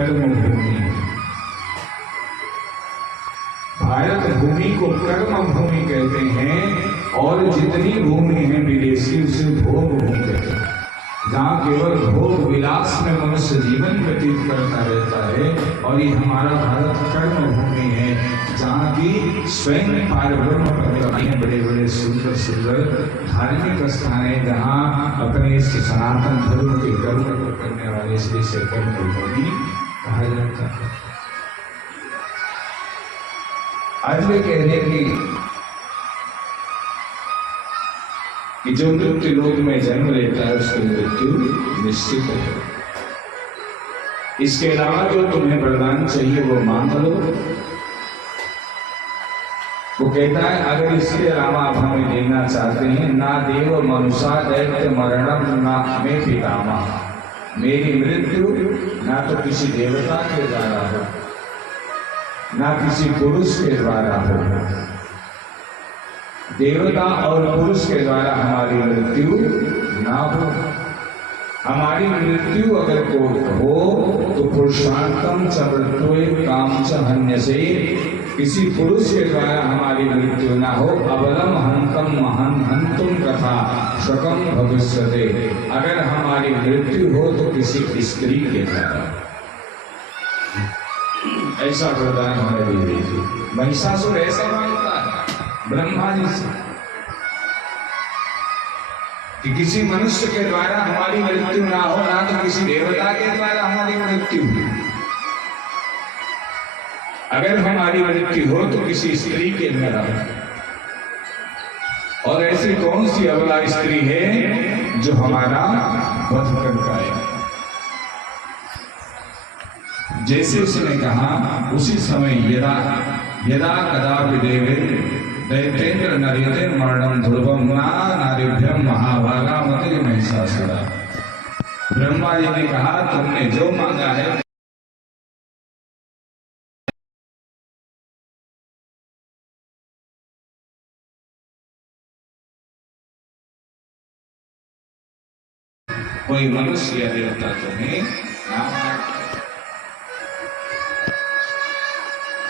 कर्म भूमि है। भारत भूमि को कर्म भूमि कहते हैं और जितनी भूमि है विदेशी उसे भोग भूमि कहते हैं, जहाँ केवल भोग विलास में मनुष्य जीवन व्यतीत करता रहता है। और ये हमारा भारत कर्म भूमि है, जहाँ की स्वयं पारब्रह्म हैं, बड़े बड़े सुंदर सुंदर धार्मिक स्थान है, जहाँ अपने इस सनातन धर्म के कर्म को करने वाले श्री से कर्म भूमि कहा जाता है। आज वे कह रहे कि जो मृत्यु लोक में जन्म लेता है उसकी मृत्यु निश्चित है। इसके अलावा जो तुम्हें वरदान चाहिए वो मांग लो। वो कहता है अगर इसके अलावा आप हमें देना चाहते हैं, ना देव मनुष्य दैत्य मरणम ना में पितामा, मेरी मृत्यु ना तो किसी देवता के द्वारा हो ना किसी पुरुष के द्वारा हो। देवता और पुरुष के द्वारा हमारी मृत्यु ना हो। हमारी मृत्यु अगर को हो तो पुरुषार्थम च मृत्यु काम च हन्य से, किसी पुरुष के द्वारा हमारी मृत्यु ना हो। अबलम हंतम महन हंतुम कथा शकम भविष्यते, अगर हमारी मृत्यु हो तो किसी स्त्री के द्वारा। ऐसा वरदान हमें दे दीजिए। महिषासुर ऐसा मांगता है ब्रह्मा जी से कि किसी मनुष्य के द्वारा हमारी मृत्यु ना हो, ना तो किसी देवता के द्वारा हमारी मृत्यु हो। अगर हमारी मृत्यु हो तो किसी स्त्री के द्वारा हो। और ऐसी कौन सी अबला स्त्री है जो हमारा वध कर पाए। जैसे उसने कहा उसी समय यदा यदा कदा विदेवे दैतेन्द्र नरेते मरणम ध्रुवम ना नारिभ्यम महाभागा मते महिषासुरा। ब्रह्मा जी ने कहा तुमने जो मांगा है कोई मनुष्य या देवता तुम्हें ना।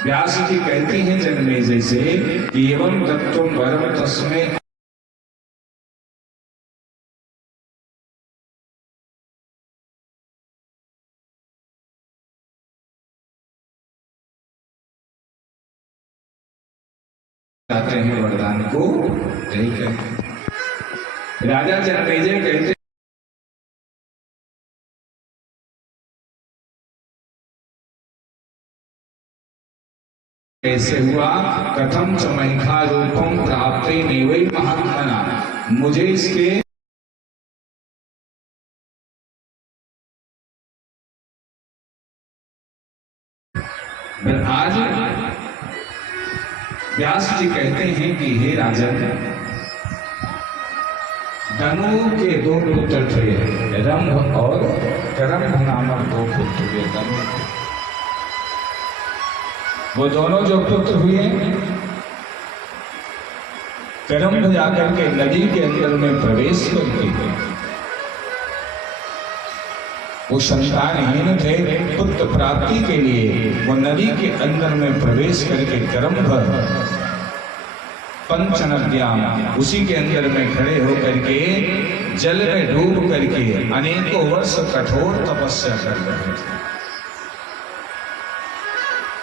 व्यास जी कहते हैं जन्मेजय से कि एवं तत्व वरम तस्मै, जाते हैं वरदान को नहीं कहते। राजा जन्मेजय कहते कैसे हुआ, कथम च महिखा रूपम प्राप्ते नैवै महात्मना, मुझे इसके आज व्यास जी कहते हैं कि हे राजन, धनु के दो पुत्र थे, रंभ और करंभ नामक दो पुत्र थे। धनु वो दोनों जो पुत्र हुए, करंभ जाकर के नदी के अंदर में प्रवेश करके वो संतानहीन थे, पुत्र प्राप्ति के लिए वो नदी के अंदर में प्रवेश करके करंभ पंचनद्याम उसी के अंदर में खड़े होकर के जल में डूब करके अनेकों वर्ष कठोर तपस्या कर रहे थे।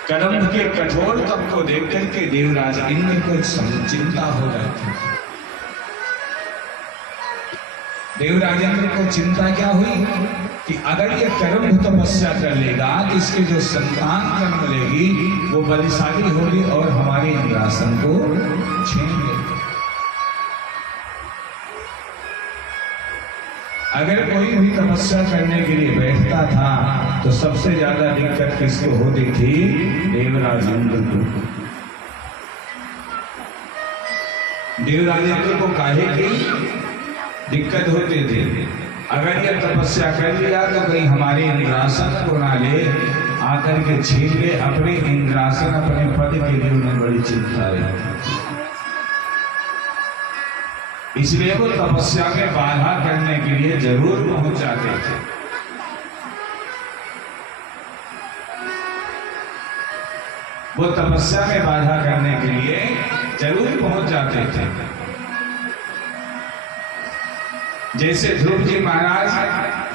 करंभ के कठोर तप को देख करके देवराज इंद्र को चिंता हो जाती। देवराज इंद्र को चिंता क्या हुई कि अगर ये करंभ तपस्या कर लेगा तो इसके जो संतान जन्म लेगी वो बलशाली होगी और हमारे इंद्रासन को छीन लेगी। अगर कोई भी तपस्या करने के लिए बैठता था तो सबसे ज्यादा दिक्कत किसको होती थी? देवराज इंद्र को। देवराज इंद्र को काहे की दिक्कत होती थी? अगर ये तपस्या कर लिया तो कहीं हमारे इंद्रासन को ना ले आकर के छीन ले अपने इंद्रासन, अपने पद के लिए उन्हें बड़ी चिंता रहती। इसलिए वो तपस्या में बाधा करने के लिए जरूर पहुंच जाते थे। वो तपस्या में बाधा करने के लिए जरूर पहुंच जाते थे। जैसे ध्रुव जी महाराज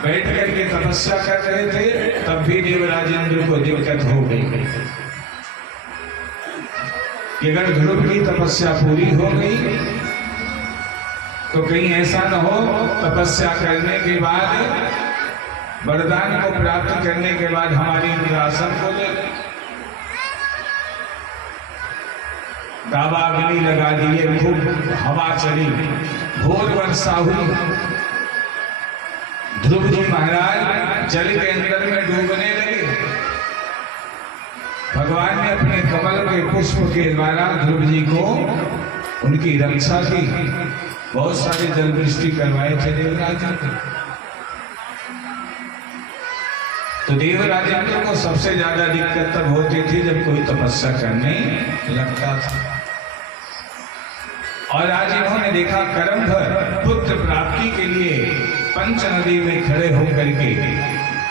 बैठ करके तपस्या कर रहे थे, तब भी देवराजेंद्र को दिक्कत हो गई कि अगर ध्रुव की तपस्या पूरी हो गई तो कहीं ऐसा न हो तपस्या करने के बाद, वरदान को प्राप्त करने के बाद हमारी इंद्रासन को ले दावाग्नि लगा दिए, खूब हवा चली, घोर वर्षा हुई, ध्रुव जी महाराज जल के अंदर में डूबने लगे। भगवान ने अपने कमल के पुष्प के द्वारा ध्रुव जी को उनकी रक्षा की, बहुत सारे जल वृष्टि करवाए थे देवराजेंद्र। तो देवराजेंद्र को सबसे ज्यादा दिक्कत तब होती थी जब कोई तपस्या करने लगता था। और आज इन्होंने देखा करम्भ पुत्र प्राप्ति के लिए पंच नदी में खड़े होकर के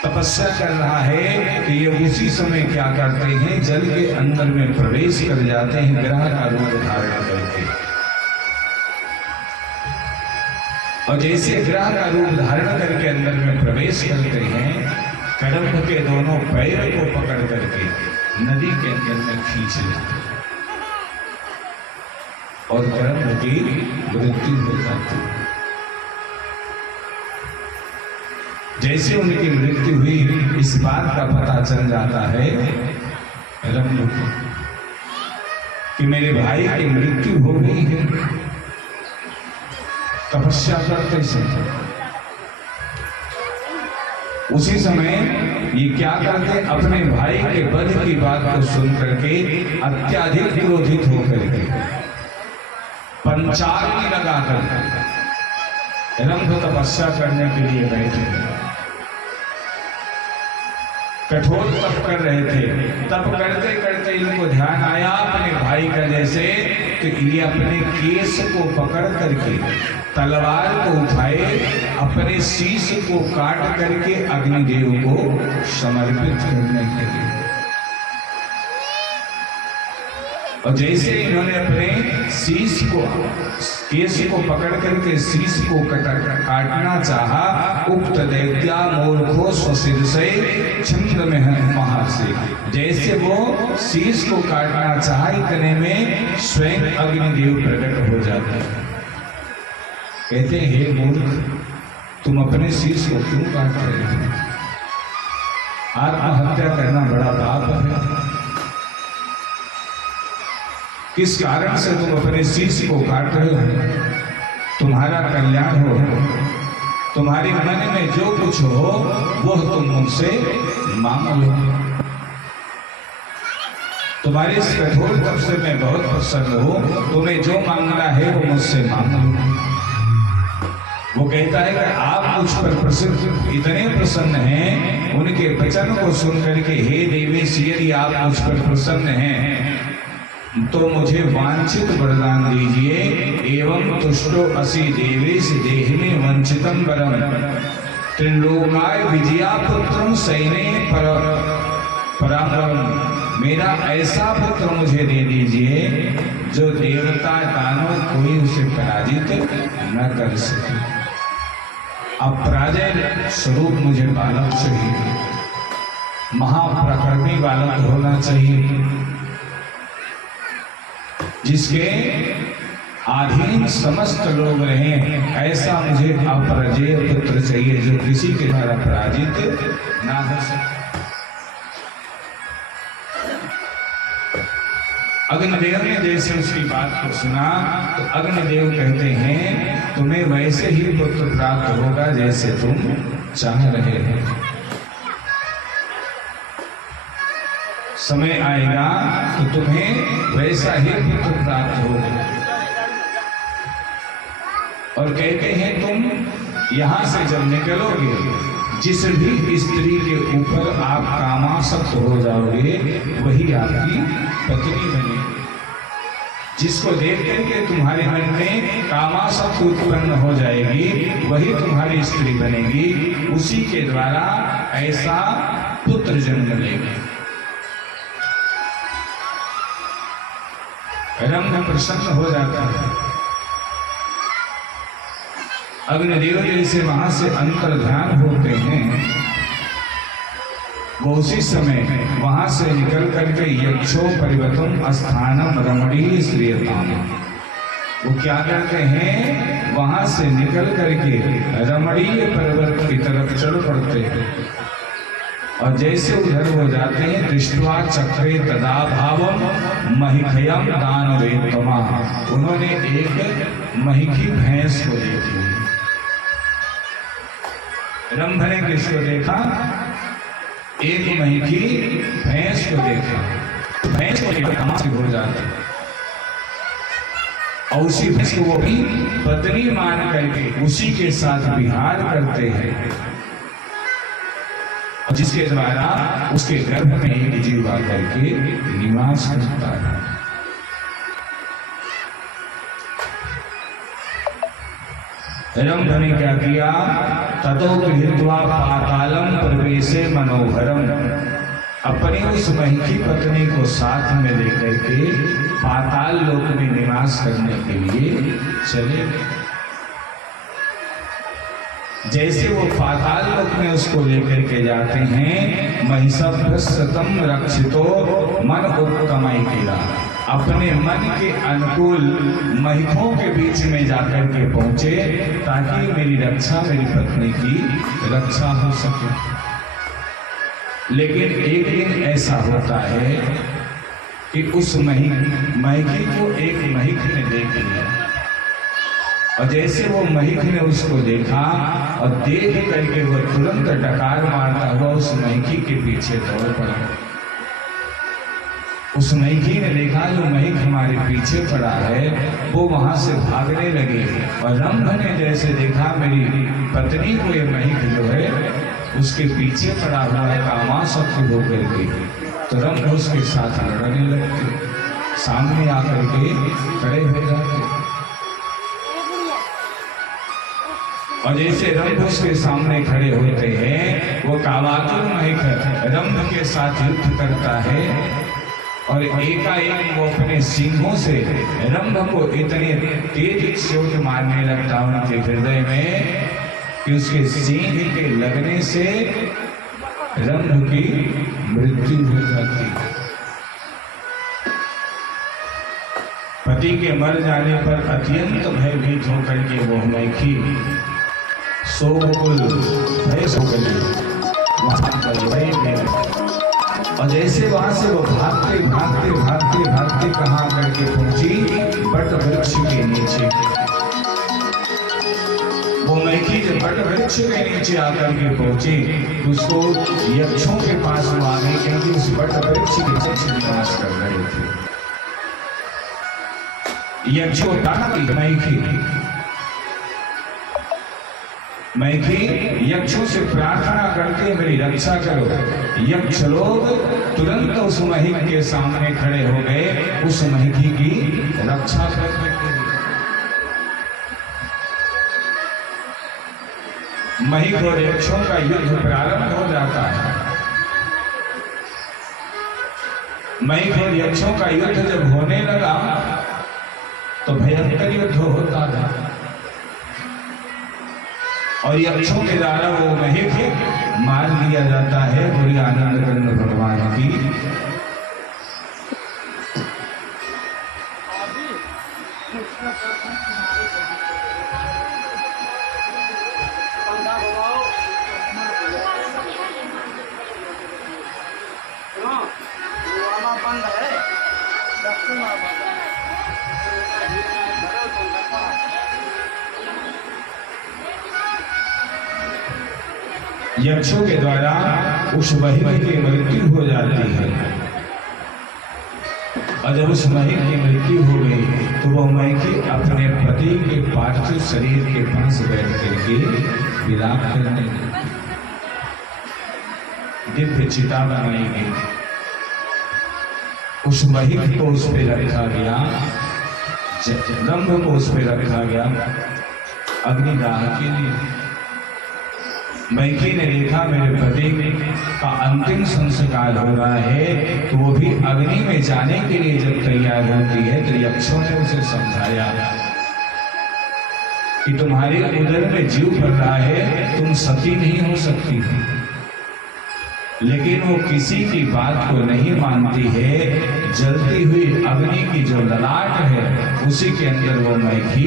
तपस्या कर रहा है कि ये उसी समय क्या करते हैं, जल के अंदर में प्रवेश कर जाते हैं ग्रह का रूप धारण करके। और जैसे ग्रह का रूप धारण करके अंदर में प्रवेश करते हैं, करम्भ के दोनों पैर को पकड़ करके नदी के अंदर में खींच लेते हैं और करम्भ की मृत्यु हो जाती है। जैसे उनकी मृत्यु हुई, इस बात का पता चल जाता है रंभ को कि मेरे भाई की मृत्यु हो गई है तपस्या करते समय। उसी समय ये क्या करते, अपने भाई के वध की बात को सुन करके अत्याधिक क्रोधित होकर के पंचाग्नि लगाकर रंभ तपस्या करने के लिए बैठे, कठोर तप कर रहे थे। तप करते करते इनको ध्यान आया अपने भाई का, जैसे तो ये अपने केस को पकड़ करके तलवार को उठाए, अपने शीश को काट करके अग्निदेव को समर्पित करने के लिए। और जैसे इन्होंने अपने शीश को, केस को पकड़ करके शीश को काटना चाहा, उक्त दैत्या मूर्खो स्वसिर से छंद में महासे, जैसे वो शीश को काटना चाहा, इतने में स्वयं अग्निदेव प्रकट हो जाता है। कहते हैं हे मूर्ख, तुम अपने शीश को क्यों काट रहे हो? आत्महत्या करना बड़ा पाप है। किस कारण से तुम अपने शीश को काट रहे हो? तुम्हारा कल्याण हो, तुम्हारे मन में जो कुछ हो वह तुम मुझसे मांग लो। तुम्हारे इस कठोर तप से मैं बहुत प्रसन्न हूं, तुम्हें जो मांगना है वो मुझसे मांग लो। वो कहता है कि आप मुझ पर इतने प्रसन्न हैं, उनके वचन को सुन करके हे देवेश, यदि आप मुझ पर प्रसन्न हैं तो मुझे वांछित वरदान दीजिए। एवं तुष्टो असि देवेश देहिने वंचितम वरम त्रिलोकाय विजया पुत्रम सैने पराक्रम। मेरा ऐसा पुत्र मुझे दे दीजिए जो देवता दानव कोई उसे पराजित न कर सके। अपराजय स्वरूप मुझे बालक चाहिए, महाप्रकर्मी बालक होना चाहिए, जिसके अधीन समस्त लोग रहें। ऐसा मुझे अपराजय पुत्र चाहिए जो किसी के द्वारा पराजित ना हो सके। अग्निदेव ने जैसे उसकी बात को सुना तो अग्निदेव कहते हैं तुम्हें वैसे ही पुत्र प्राप्त होगा जैसे तुम चाह रहे हो। समय आएगा तो तुम्हें वैसा ही पुत्र प्राप्त होगा। और कहते हैं तुम यहां से जब निकलोगे, जिस भी स्त्री के ऊपर आप कामासक्त हो जाओगे वही आपकी पत्नी बनेगी। जिसको देख करके तुम्हारे मन में कामासक्त उत्पन्न हो जाएगी वही तुम्हारी स्त्री बनेगी। उसी के द्वारा ऐसा पुत्र जन्म लेगा। रंभ प्रसन्न हो जाता है। अग्निदेव जैसे वहां से अंतर ध्यान होते हैं, वो उसी समय वहां से निकल करके यक्षो परिवर्तन स्थानम रमणीय श्रीयताम, वो क्या करते हैं, वहां से निकल करके रमणीय पर्वत की तरफ चल पड़ते हैं। और जैसे उधर हो जाते हैं, दृष्टवा चक्रे तदा भावम महिखयम दानवेतमा, उन्होंने एक महिखी भैंस को देखी। रंभ ने किसको देखा, एक महिखी भैंस को देखा। भैंस को देखा हो जाते, और उसी भैंस को वो भी पत्नी मान करके उसी के साथ विहार करते हैं, जिसके द्वारा उसके गर्भ में एक जीव आकर के निवास करता है। रंभ ने क्या किया, ततो गृहीत्वा पातालम प्रवेशे मनोहरम, अपनी उस महिखी पत्नी को साथ में लेकर के पाताल लोक में निवास करने के लिए चले। जैसे वो पाताल लोक में उसको लेकर के जाते हैं, महिषभ्रस्तम रक्षितो मन उत्तमय किला, अपने मन के अनुकूल महिखों के बीच में जाकर के पहुंचे, ताकि मेरी रक्षा, मेरी पत्नी की रक्षा हो सके। लेकिन एक दिन ऐसा होता है कि उस महिखी को एक महिख ने देख लिया, और जैसे वो महिख ने उसको देखा और देख करके वो तुरंत डकार मारता हुआ उस महिखी के पीछे दौड़ पड़ा। उस महिखी ने देखा जो महिख हमारे पीछे पड़ा है, वो वहां से भागने लगे। और रंभ ने जैसे देखा मेरी पत्नी को ये महिख जो है उसके पीछे पड़ा हुआ है कामासक्त होकर के, तो रंभ उसके साथ लड़ने लगते, सामने आकर के खड़े हो जाते। और जैसे रंभ उसके सामने खड़े होते हैं, वो कावातुर महिख रंभ के साथ युद्ध करता है, और एकाएक वो अपने सिंहों से रंभ को इतने तेज चोट मारने लगता उनके हृदय में कि उसके सिंह के लगने से रंभ की मृत्यु हो जाती। पति के मर जाने पर अत्यंत भयभीत होकर के वो महिखी सोकुल भय सोकली वहां पर भय, और जैसे वहां से वो भागते भागते भागते भागते कहां करके पहुंची, बट वृक्ष के नीचे। वो महिखी जब बट वृक्ष के नीचे आकर के पहुंची, उसको यक्षों के पास वो आ गई, क्योंकि उस बट वृक्ष के नीचे निवास कर रहे थे। यक्षों महिखी यक्षों से प्रार्थना करके मेरी रक्षा करो। यक्ष लोग तुरंत उस महिख के सामने खड़े हो गए, उस महिखी की रक्षा करने के लिए। महिख और यक्षों का युद्ध प्रारंभ हो जाता है। महिख और यक्षों का युद्ध जब होने लगा तो भयंकर युद्ध होता है, और यक्षों के द्वारा वो महिख मार दिया जाता है। बोलिए आनंद कंद भगवान की। यक्षों के द्वारा उस महिख की मृत्यु हो जाती है, और जब उस महिख की मृत्यु हो गई तो वो महिखी अपने पति के पार्थिव शरीर के पास बैठ करके विलाप करने लगी। दिव्य चिता बनाई गई, उस महिख को उस पे रखा गया, रंभ को उस पे रखा गया अग्निदाह के लिए। मैकी ने देखा मेरे पति का अंतिम संस्कार हो रहा है, तो वो भी अग्नि में जाने के लिए जब तैयार होती है तो यक्षों ने उसे समझाया कि तुम्हारे उदर में जीव भर रहा है, तुम सती नहीं हो सकती। लेकिन वो किसी की बात को नहीं मानती है। जलती हुई अग्नि की जो ललाट है उसी के अंदर वो मैखी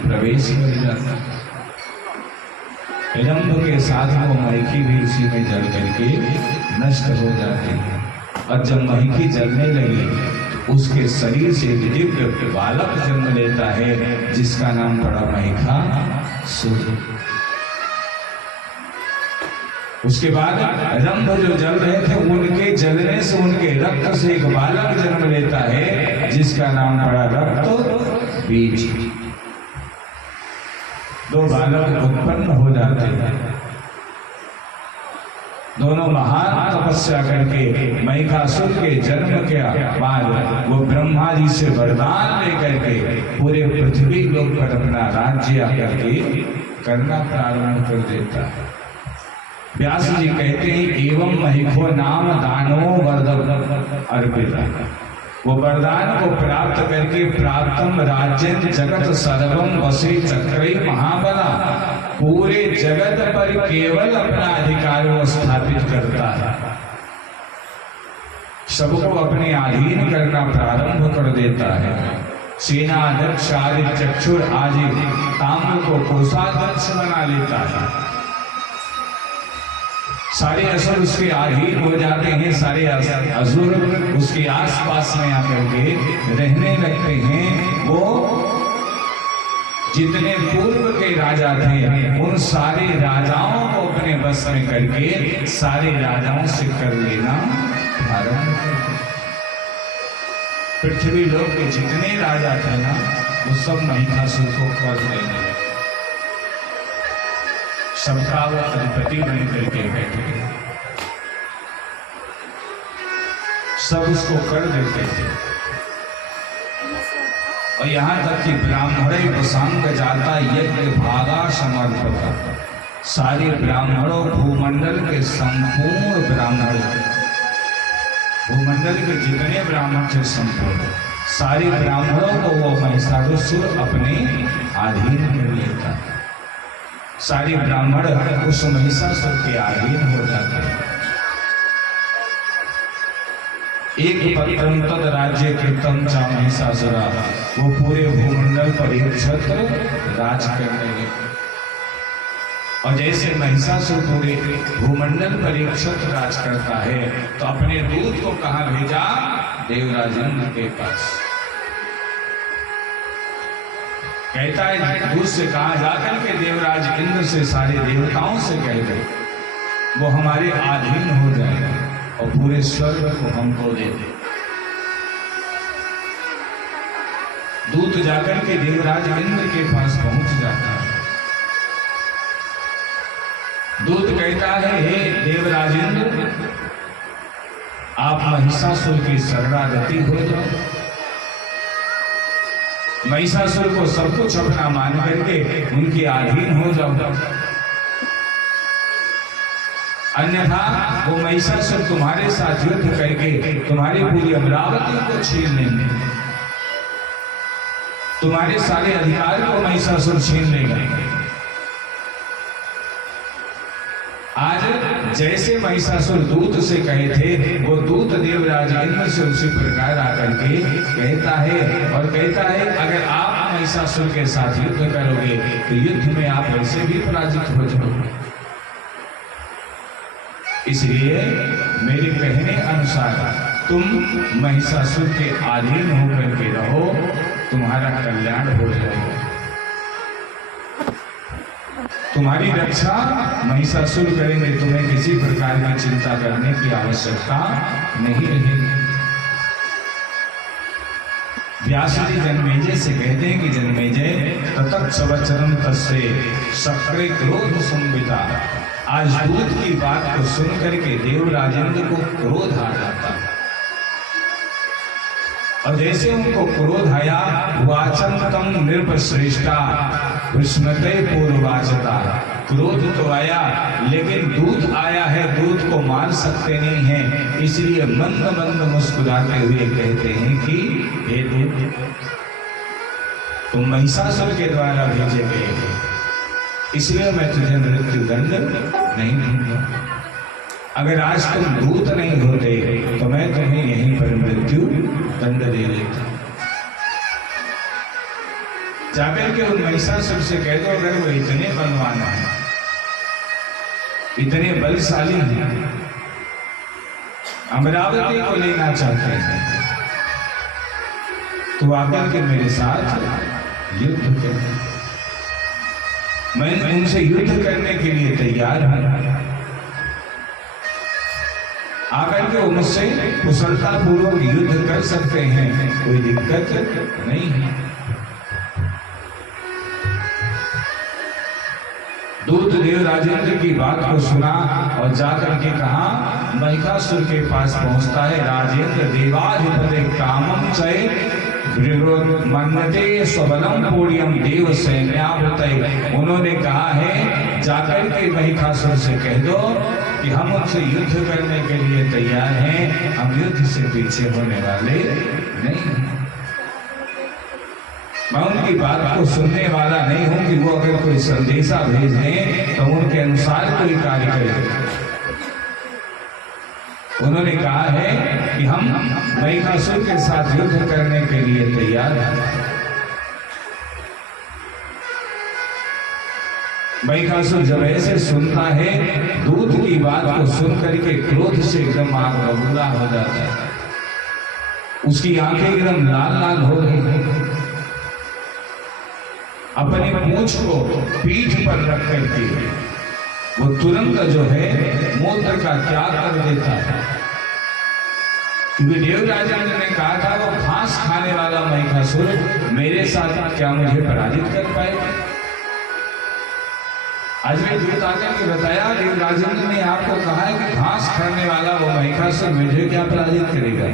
प्रवेश कर जाता है। विलंब के साथ वो मैखी भी उसी में जल करके नष्ट हो जाती है। और जब मैखी जलने लगी उसके शरीर से दिव्य बालक जन्म लेता है जिसका नाम पड़ा महिषासुर। उसके बाद रंभ जो जल रहे थे उनके जलने से उनके रक्त से एक बालक जन्म लेता है जिसका नाम पड़ा रक्त बीज। दो बालक उत्पन्न हो जाते हैं। दोनों महान तपस्या करके महिषासुर के जन्म के बाद वो ब्रह्मा जी से वरदान लेकर के पूरे पृथ्वी लोक पर अपना राज्य आकर के करना प्रारंभ कर देता है। व्यास जी कहते हैं एवं महिषो नाम दानो वरदम अर्पिता। वो वरदान को प्राप्त करके प्राप्तम राज्यं जगत सर्वम वसे चक्रे महाबला, पूरे जगत पर केवल अपना अधिकार वो स्थापित करता है। सबको अपने अधीन करना प्रारंभ कर देता है। सेना अध्यक्ष आदि चक्षुर आदि ताम्र को कोषाध्यक्ष बना लेता है। सारे असुर उसके अधीन हो जाते हैं। सारे असुर उसके आसपास में आकर के रहने लगते हैं। वो जितने पूर्व के राजा थे उन सारे राजाओं को अपने बस में करके सारे राजाओं से कर लेना प्रारंभ कर। पृथ्वी लोक के जितने राजा थे ना वो सब महिषासुर को कर लेने, सबका वो अधिपति बन करके बैठे, सब उसको कर देते थे। और यहाँ तक कि ब्राह्मणे प्रसंग जाता यज्ञ भागा समर्पता। सारे ब्राह्मणों भूमंडल के संपूर्ण ब्राह्मण, भूमंडल के जितने ब्राह्मण थे संपूर्ण सारे ब्राह्मणों को वो महिषासुर अपने अधीन कर लेता है। सारे ब्राह्मण उस महिषासुर के अधीन हो जाते हैं। एक पत्रम तद राज्य कृतम चा महिषासुरा, वो पूरे भूमंडल पर एक छत्र राज करने लगे। और जैसे महिषासुर पूरे भूमंडल पर एक छत्र राज करता है तो अपने दूत को कहाँ भेजा? देवराज इंद्र के पास। कहता है दूत से कहा जाकर के देवराज इंद्र से सारे देवताओं से कह दे वो हमारे अधीन हो जाए और पूरे स्वर्ग को हमको दे दे। दूत जाकर के देवराज इंद्र के पास पहुंच जाता है। दूत कहता है हे देवराज इंद्र, आप महिषासुर की शरणागति हो जाओ। महिषासुर को सब कुछ अपना मान करके उनके अधीन हो जाओ, अन्यथा वो महिषासुर तुम्हारे साथ युद्ध करके तुम्हारी पूरी अमरावती को छीन लेंगे, तुम्हारे सारे अधिकार को महिषासुर छीन लेगा। आज जैसे महिषासुर दूत से कहे थे वो दूत देवराज इंद्र से उसी प्रकार आकर के कहता है और कहता है अगर आप महिषासुर के साथ युद्ध करोगे तो युद्ध में आप वैसे भी पराजित हो जाओगे। इसलिए मेरे कहने अनुसार तुम महिषासुर के अधीन होकर के रहो, तुम्हारा कल्याण हो जाएगा। तुम्हारी रक्षा महिषासुर करेंगे, तुम्हें किसी प्रकार की चिंता करने की आवश्यकता नहीं रहेगी। व्यास जी जन्मेजय से कहते हैं कि जन्मेजय ततः सवचरम तस्से सक्रे क्रोध संविता। आज दूत की बात को सुन करके देवराजेंद्र को क्रोध आ जाता है और जैसे उनको क्रोध आया वाचन तम नृप श्रेष्ठा विस्मृते पूर्ववाचता, क्रोध तो आया, लेकिन दूत आया है, दूत को मार सकते नहीं हैं, इसलिए मंद मंद मुस्कुराते हुए कहते हैं कि हे दूत, तुम महिषासुर के द्वारा भेजे गए हो, इसलिए मैं तुझे मृत्यु दंड नहीं दूंगा। अगर आज तुम दूत नहीं होते तो मैं तुम्हें यहीं पर मृत्यु दंड दे देता। जाकर के उन महिषासुर से कह दो, अगर वो इतने बलवान हैं, इतने बलशाली हैं, अमरावती को लेना चाहते हैं, तो आकर के मेरे साथ युद्ध करें। मैं उनसे युद्ध करने के लिए तैयार हूं। आकर के वो मुझसे कुशलता पूर्वक युद्ध कर सकते हैं, कोई दिक्कत नहीं है। दूत देव राजेंद्र की बात को सुना और जाकर के कहा, महिषासुर के पास पहुंचता है, राजेंद्र देवाधिपते कामम चय मन्नते स्वबलम पूर्यम देव सैन्यावृतय। उन्होंने कहा है, जाकर के महिषासुर से कह दो कि हम उनसे युद्ध करने के लिए तैयार हैं, हम युद्ध से पीछे होने वाले नहीं। मैं उनकी बात को सुनने वाला नहीं हूं कि वो अगर कोई संदेशा भेज दें तो उनके अनुसार कोई कार्य करें। उन्होंने कहा है कि हम महिषासुर के साथ युद्ध करने के लिए तैयार हैं। महिषासुर जब ऐसे सुनता है, दूत की बात को सुन करके क्रोध से एकदम आग बबूला हो जाता है, उसकी आंखें एकदम लाल लाल हो गई। अपनी पूंछ को पीठ पर रख करके वो तुरंत जो है मूत्र का त्याग कर देता है, क्योंकि देवराजेंद्र ने कहा था, वो घास खाने वाला महिषासुर मेरे साथ क्या मुझे पराजित कर पाएगा। आज में दूत आकर के बताया, देवराजेंद्र ने आपको कहा है कि घास खाने वाला वो महिषासुर मुझे क्या पराजित करेगा।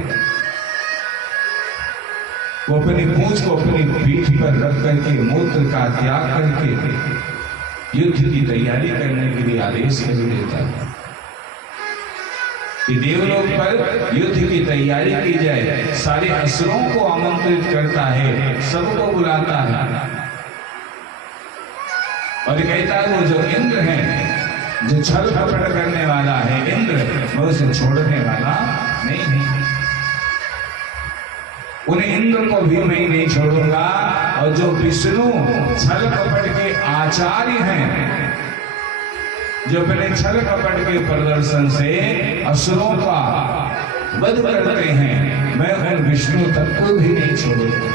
वो अपनी पूंछ को अपनी पीठ पर रख करके मूत्र का त्याग करके युद्ध की तैयारी करने के लिए आदेश कर देता है कि देवलोक पर युद्ध की तैयारी की जाए। सारे असुरों को आमंत्रित करता है, सबको बुलाता है और कहता है, वो जो इंद्र है, जो छल कपट करने वाला है इंद्र, मैं उसे छोड़ने वाला नहीं है। उन इंद्र को भी मैं नहीं छोड़ूंगा। और जो विष्णु छल कपट के आचार्य हैं, जो अपने छल कपट के प्रदर्शन से असुरों का वध करते हैं, मैं उन विष्णु तक को भी नहीं छोड़ूंगा।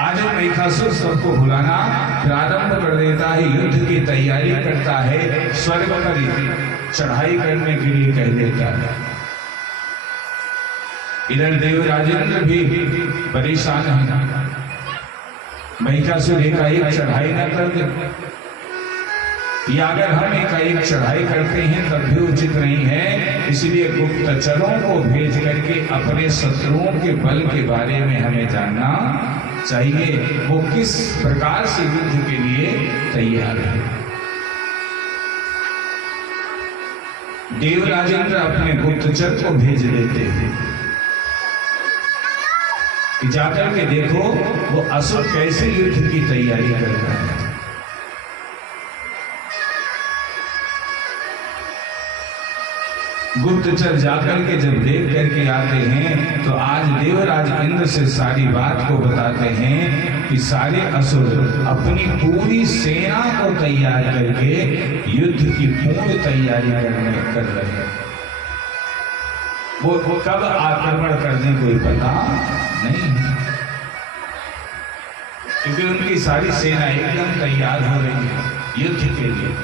आज महिषासुर सबको बुलाना प्रारंभ कर देता है, युद्ध की तैयारी करता है, स्वर्ग पर चढ़ाई करने के लिए कह देता है। इधर देवराजेंद्र भी परेशान है, महिषासुर एकाएक चढ़ाई न कर दे, या अगर हम एकाएक चढ़ाई करते हैं तब भी उचित नहीं है, इसलिए गुप्तचरों को भेज करके अपने शत्रुओं के बल के बारे में हमें जानना चाहिए, वो किस प्रकार से युद्ध के लिए तैयार है। देवराजेंद्र अपने गुप्तचर को भेज देते हैं कि जाकर के देखो वो असुर कैसे युद्ध की तैयारी कर रहा है। गुप्तचर जाकर के जब देख करके आते हैं तो आज देवराज इंद्र से सारी बात को बताते हैं कि सारे असुर अपनी पूरी सेना को तैयार करके युद्ध की पूर्ण तैयारी कर रहे हैं। वो कब आक्रमण करने कोई पता नहीं है, क्योंकि उनकी सारी सेना एकदम तैयार हो रही है युद्ध के लिए।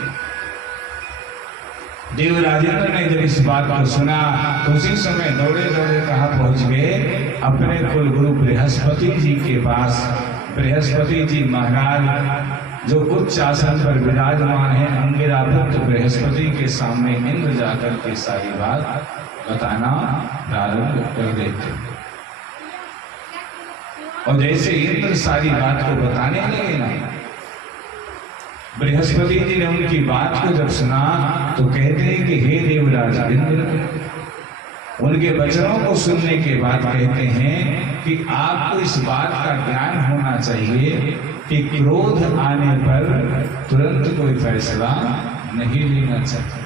देवराजेंद्र ने जब इस बात को सुना तो उसी समय दौड़े दौड़े कहाँ पहुंच गए, अपने कुलगुरु बृहस्पति जी के पास। बृहस्पति जी महाराज जो उच्च आसन पर विराजमान है, अंगिरा पुत्र बृहस्पति के सामने इंद्र जाकर के सारी बात बताना प्रारंभ कर देते। और जैसे इंद्र सारी बात को बताने लगे ना, बृहस्पति जी ने उनकी बात को जब सुना तो कहते हैं कि हे देवराज इंद्र, उनके वचनों को सुनने के बाद कहते हैं कि आपको इस बात का ज्ञान होना चाहिए कि क्रोध आने पर तुरंत कोई फैसला नहीं लेना चाहिए,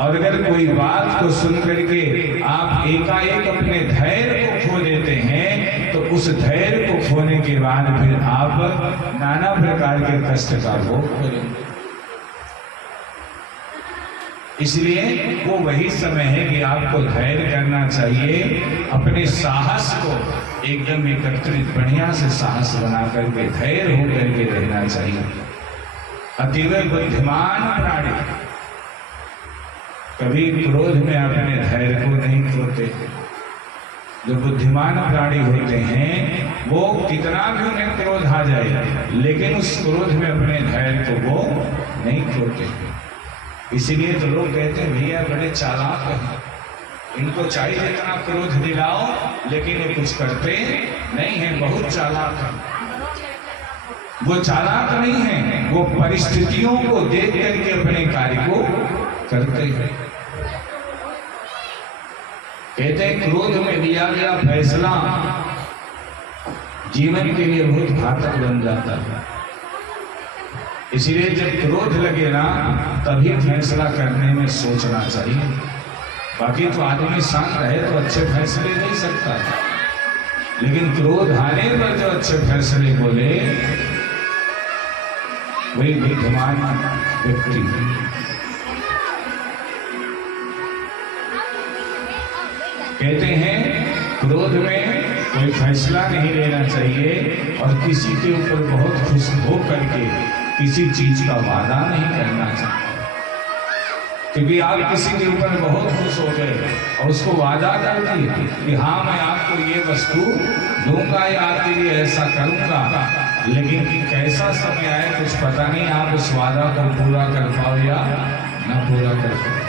और अगर कोई बात को सुन करके आप एकाएक अपने धैर्य को खो देते हैं तो उस धैर्य को खोने के बाद फिर आप नाना प्रकार के कष्ट का भोग करेंगे। इसलिए वो वही समय है कि आपको धैर्य करना चाहिए, अपने साहस को एकदम एकत्रित बढ़िया से साहस बना करके धैर्य हो करके रहना चाहिए। अतीव बुद्धिमान प्राणी कभी क्रोध में अपने धैर्य को नहीं खोते। जो बुद्धिमान प्राणी होते हैं वो कितना भी उन्हें क्रोध आ जाए लेकिन उस क्रोध में अपने धैर्य को वो नहीं खोते। इसीलिए तो लोग कहते हैं भैया बड़े चालाक हैं, इनको चाहिए इतना क्रोध दिलाओ लेकिन ये कुछ करते नहीं है, बहुत चालाक है। वो चालाक नहीं है, वो परिस्थितियों को देख करके अपने कार्य को करते हैं। कहते हैं क्रोध में लिया गया फैसला जीवन के लिए बहुत घातक बन जाता है। इसलिए जब क्रोध लगे ना तभी फैसला करने में सोचना चाहिए, बाकी तो आदमी शांत रहे तो अच्छे फैसले नहीं सकता, लेकिन क्रोध आने पर जो अच्छे फैसले बोले वही बुद्धिमान व्यक्ति। कहते हैं क्रोध में कोई फैसला नहीं लेना चाहिए और किसी के ऊपर बहुत खुश हो करके किसी चीज का वादा नहीं करना चाहिए, क्योंकि आप किसी के ऊपर बहुत खुश हो गए और उसको वादा कर दिए कि हाँ मैं आपको ये वस्तु दूंगा या आपके लिए ऐसा करूंगा, लेकिन कैसा समय आए कुछ पता नहीं, आप उस वादा को पूरा कर पाओ या ना पूरा कर पाओ।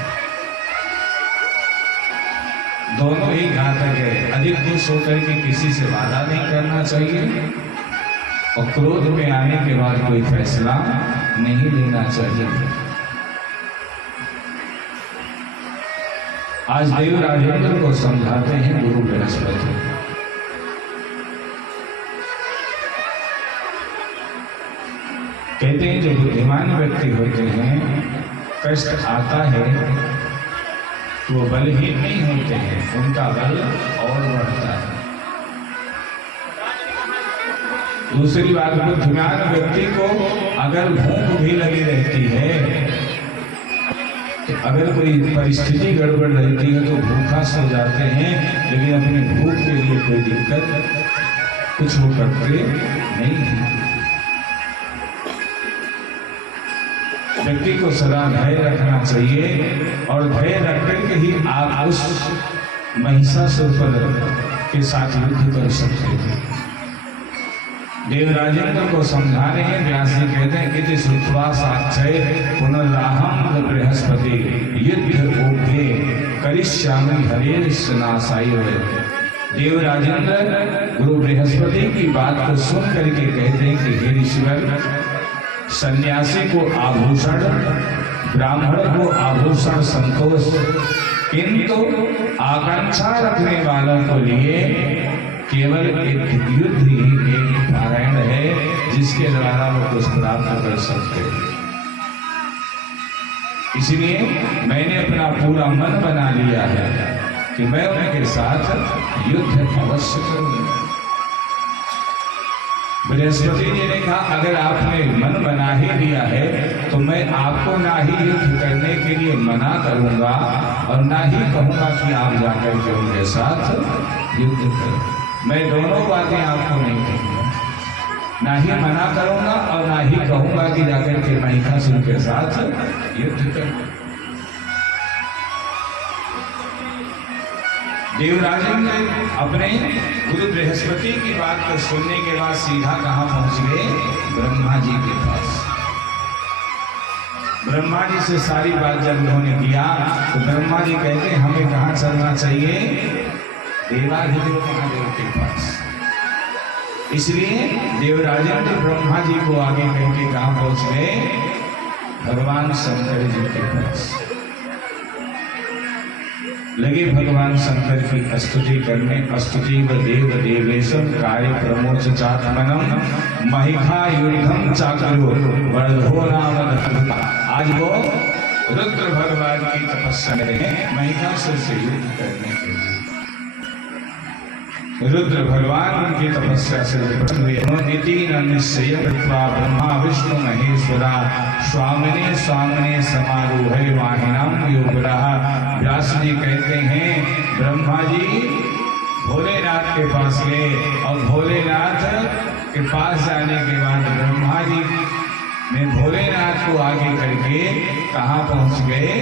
दोनों ही घातक है। अधिक खुश होकर के किसी से वादा नहीं करना चाहिए और क्रोध में आने के बाद कोई फैसला नहीं लेना चाहिए। आज देवराज इंद्र को समझाते हैं गुरु बृहस्पति। कहते हैं जो बुद्धिमान व्यक्ति होते हैं कष्ट आता है वो बलहीन नहीं होते हैं, उनका बल और बढ़ता है। दूसरी बात, बुद्धिमान व्यक्ति को अगर भूख भी लगी रहती है, तो अगर कोई परिस्थिति गड़बड़ रहती है तो भूखा सो जाते हैं, लेकिन अपने भूख के लिए कोई दिक्कत कुछ वो करते नहीं है। व्यक्ति को सदा धैर्य रखना चाहिए और धैर्य रख करके ही आप उस महिषासुर के साथ युद्ध कर सकते हैं। देवराजेंद्र को समझा रहे हैं। व्यास जी कहते हैं इति श्रुत्वा साक्षय पुनर्राहं बृहस्पति युद्ध ओघे करिष्यामि हरेश नासाय। देवराजेंद्र गुरु बृहस्पति की बात को सुन करके कहते हैं कि हे ऋषिवर, सन्यासी को आभूषण, ब्राह्मण को आभूषण संतोष, किंतु आकांक्षा रखने वालों को लिए केवल एक युद्ध ही एक पारायण है जिसके द्वारा वो कुछ प्राप्त कर सकते हैं। इसलिए मैंने अपना पूरा मन बना लिया है कि मैं उनके साथ युद्ध अवश्य करूंगा। बृहस्पति जी ने कहा अगर आपने मन बना ही लिया है तो मैं आपको ना ही युद्ध करने के लिए मना करूंगा और ना ही कहूंगा कि आप जाकर के उनके साथ युद्ध करें। मैं दोनों बातें आपको नहीं कहूंगा, ना ही मना करूंगा और ना ही कहूंगा कि जाकर के महिषासुर के साथ युद्ध करें। देवराजेंद्र अपने गुरु बृहस्पति की बात को सुनने के बाद सीधा कहाँ पहुंच गए? ब्रह्मा जी के पास। ब्रह्मा जी से सारी बात जब उन्होंने किया तो ब्रह्मा जी कहते हैं हमें कहाँ चलना चाहिए? देवाधिदेव महादेव के पास। इसलिए देवराजन ने ब्रह्मा जी को आगे करके कहां पहुंच गए? भगवान शंकर जी के पास। लगे भगवान शंकर की स्तुति करने। स्तुति व देव देवेशम कार्य प्रमोच चात्मनम महिखा युद्धम चाकरो वर्धो नाम अद्भुता। आज वो रुद्र भगवान की तपस्या में महिषासुर से युद्ध करने के लिए रुद्र भगवान की तपस्या से निश्चय ब्रह्मा विष्णु महेश्वरा स्वामिने स्वामिने समारोह वाहिनाम योगरा। व्यास जी कहते हैं ब्रह्मा जी भोलेनाथ के पास गए और भोलेनाथ के पास जाने के बाद ब्रह्मा जी ने भोलेनाथ को आगे करके कहाँ पहुंच गए?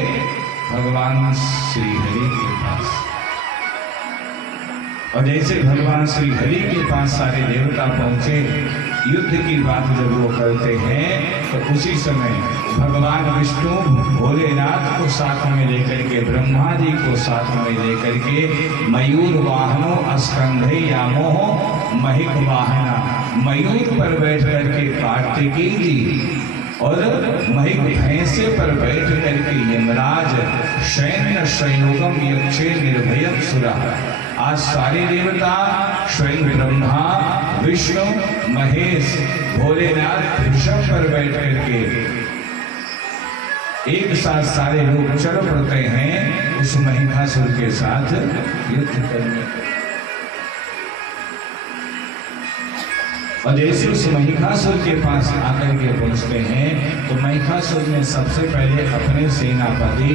भगवान श्री हरि के पास। और जैसे भगवान श्री हरि के पास सारे देवता पहुंचे, युद्ध की बात जब वो करते हैं तो उसी समय भगवान विष्णु भोलेनाथ को साथ में लेकर के, ब्रह्मा जी को साथ में लेकर के मयूर वाहनो स्कंधे यामो महिक वाहना, मयूर पर बैठ करके कार्तिकी जी और महिक भैंसे पर बैठ करके यमराज शयन शयोगम यक्षे निर्भयम सुरा। आज सारे देवता स्वयं ब्रह्मा विष्णु महेश भोलेनाथ ऋषभ पर बैठ करके एक साथ सारे लोग चल पड़ते हैं उस महिषासुर के साथ युद्ध करने। और जैसे उस महिषासुर के पास आकर के पहुंचते हैं तो महिषासुर ने सबसे पहले अपने सेनापति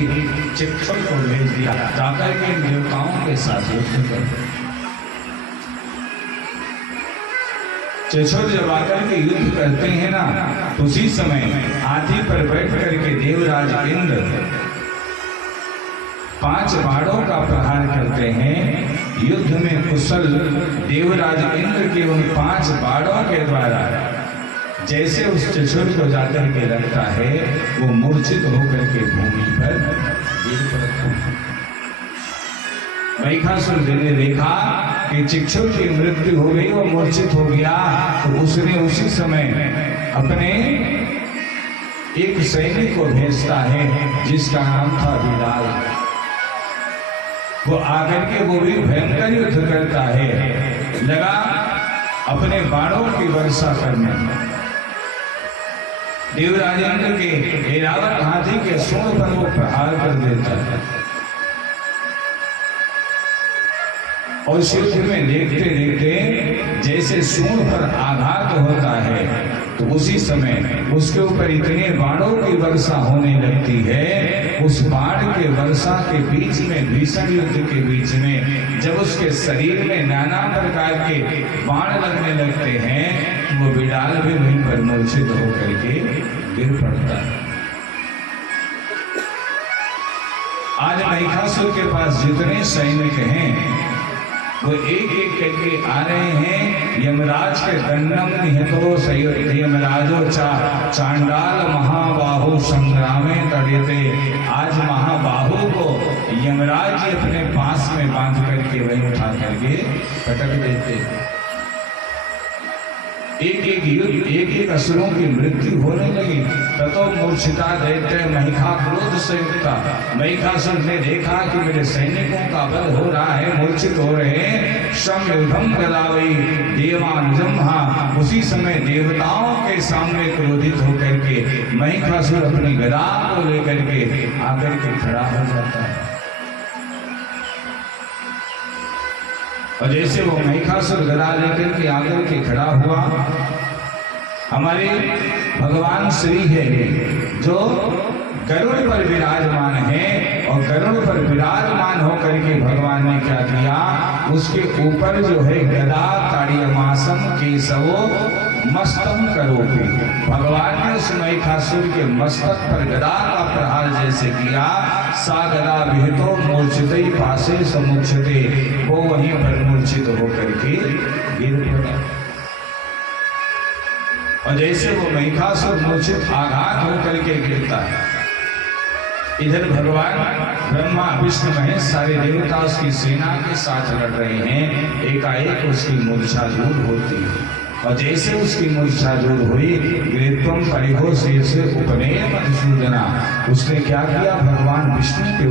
चिक्षुर को भेज दिया जाकर के देवताओं के साथ युद्ध करते। चिक्षुर जब आकर के युद्ध करते हैं ना तो उसी समय हाथी पर बैठ करके देवराज इंद्र 5 बाणों का प्रहार करते हैं। युद्ध में कुशल देवराज इंद्र के उन 5 बाणों के द्वारा जैसे उस चिक्षुर को जाकर के लगता है वो मूर्छित होकर के भूमि पर गिर पड़ता है। महिषासुर ने देखा कि चिक्षुर की मृत्यु हो गई, वो मूर्छित हो गया, तो उसने उसी समय अपने एक सैनिक को भेजता है जिसका नाम था बिलाल। वो आकर के वो भी भयंकर युद्ध करता है, लगा अपने बाणों की वर्षा करने। देवराज इंद्र के ऐरावत हाथी के सूंड पर वो प्रहार कर देता है और इस युद्ध में देखते देखते जैसे सूंड पर आघात होता है तो उसी समय उसके ऊपर इतने बाणों की वर्षा होने लगती है। उस बाण के वर्षा के बीच में भीषण युद्ध के बीच में जब उसके शरीर में नाना प्रकार के बाण लगने लगते हैं वो बिलाल भी वहीं पर मूर्छित होकर के गिर पड़ता है। आज महिषासुर के पास जितने सैनिक हैं वो एक एक करके आ रहे हैं। यमराज के दंडम निहतो यमराजो चांडाल महाबाहु संग्रामे तड़ेते। आज महाबाहु को यमराज जी अपने पास में बांध करके वही उठा करके पटक देते। एक एक असुरों की मृत्यु होने लगी। ततो मूर्छिता दैत्य महिषा क्रोध से युक्ता। महिषासुर ने देखा कि मेरे सैनिकों का बल हो रहा है, मूर्छित हो रहे हैं। संयुधम गदावई देवानुजम। उसी समय देवताओं के सामने क्रोधित होकर के महिषासुर अपनी गदा को लेकर के आकर के खड़ा हो जाता है। और जैसे वो महिषासुर गदा लेकर के आकर के खड़ा हुआ, हमारे भगवान श्री है जो गरुड़ पर विराजमान है और गरुड़ पर विराजमान होकर के भगवान ने क्या किया, उसके ऊपर जो है गदा ताड़ियमासम केशवो मस्तम करोगे। भगवान ने उस महिषासुर के मस्तक पर गदा का प्रहार जैसे किया, सा गदा विहितो मूर्छिते पासे समुच्छते। वो वहीं पर मूर्छित होकर के गिर पड़ा। और जैसे वो महिषासुर मूर्छित आघात होकर के गिरता है इधर भगवान ब्रह्मा विष्णु महेश सारे देवता उसकी सेना के साथ लड़ रहे हैं। एकाएक उसकी मूर्छा दूर होती है और जैसे उसकी मूर्छा दूर हुई, गृहत्वम परिहो शेष उपनेय मधुसूदना, उसने क्या किया, भगवान विष्णु के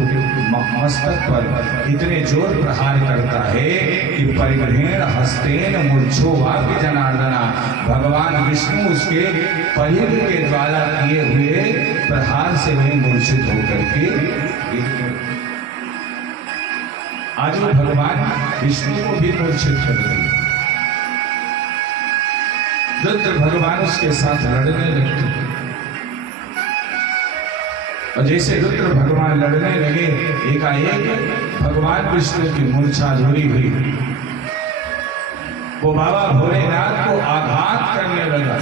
मस्तक पर इतने जोर प्रहार करता है कि परिग्रहेण हस्तेन मूर्छो वापि जनार्दना, भगवान विष्णु उसके परिग्र के द्वारा किए हुए प्रहार से वे मूर्छित होकर के आज वो भगवान विष्णु को भी मूर्छित कर दिया। रुद्र भगवान उसके साथ लड़ने लगते और जैसे रुद्र भगवान लड़ने लगे, एकाएक भगवान विष्णु की मूर्छा धुरी हुई, वो बाबा भोलेनाथ को आघात करने लगा।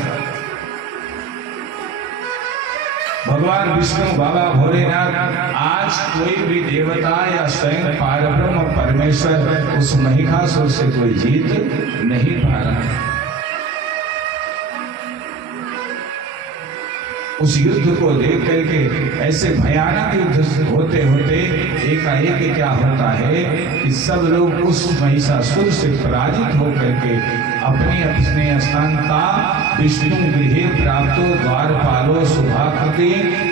भगवान विष्णु बाबा भोलेनाथ, आज कोई भी देवता या स्वयं पारब्रह्म परमेश्वर उस महिषासुर से कोई जीत नहीं पा रहा। उस युद्ध को देख करके ऐसे भयानक युद्ध होते होते एकाएक क्या होता है कि सब लोग उस महिषासुर से पराजित होकर के अपने अपने स्थानता विष्णु गृहे प्राप्तो द्वारपालो शुभाकृति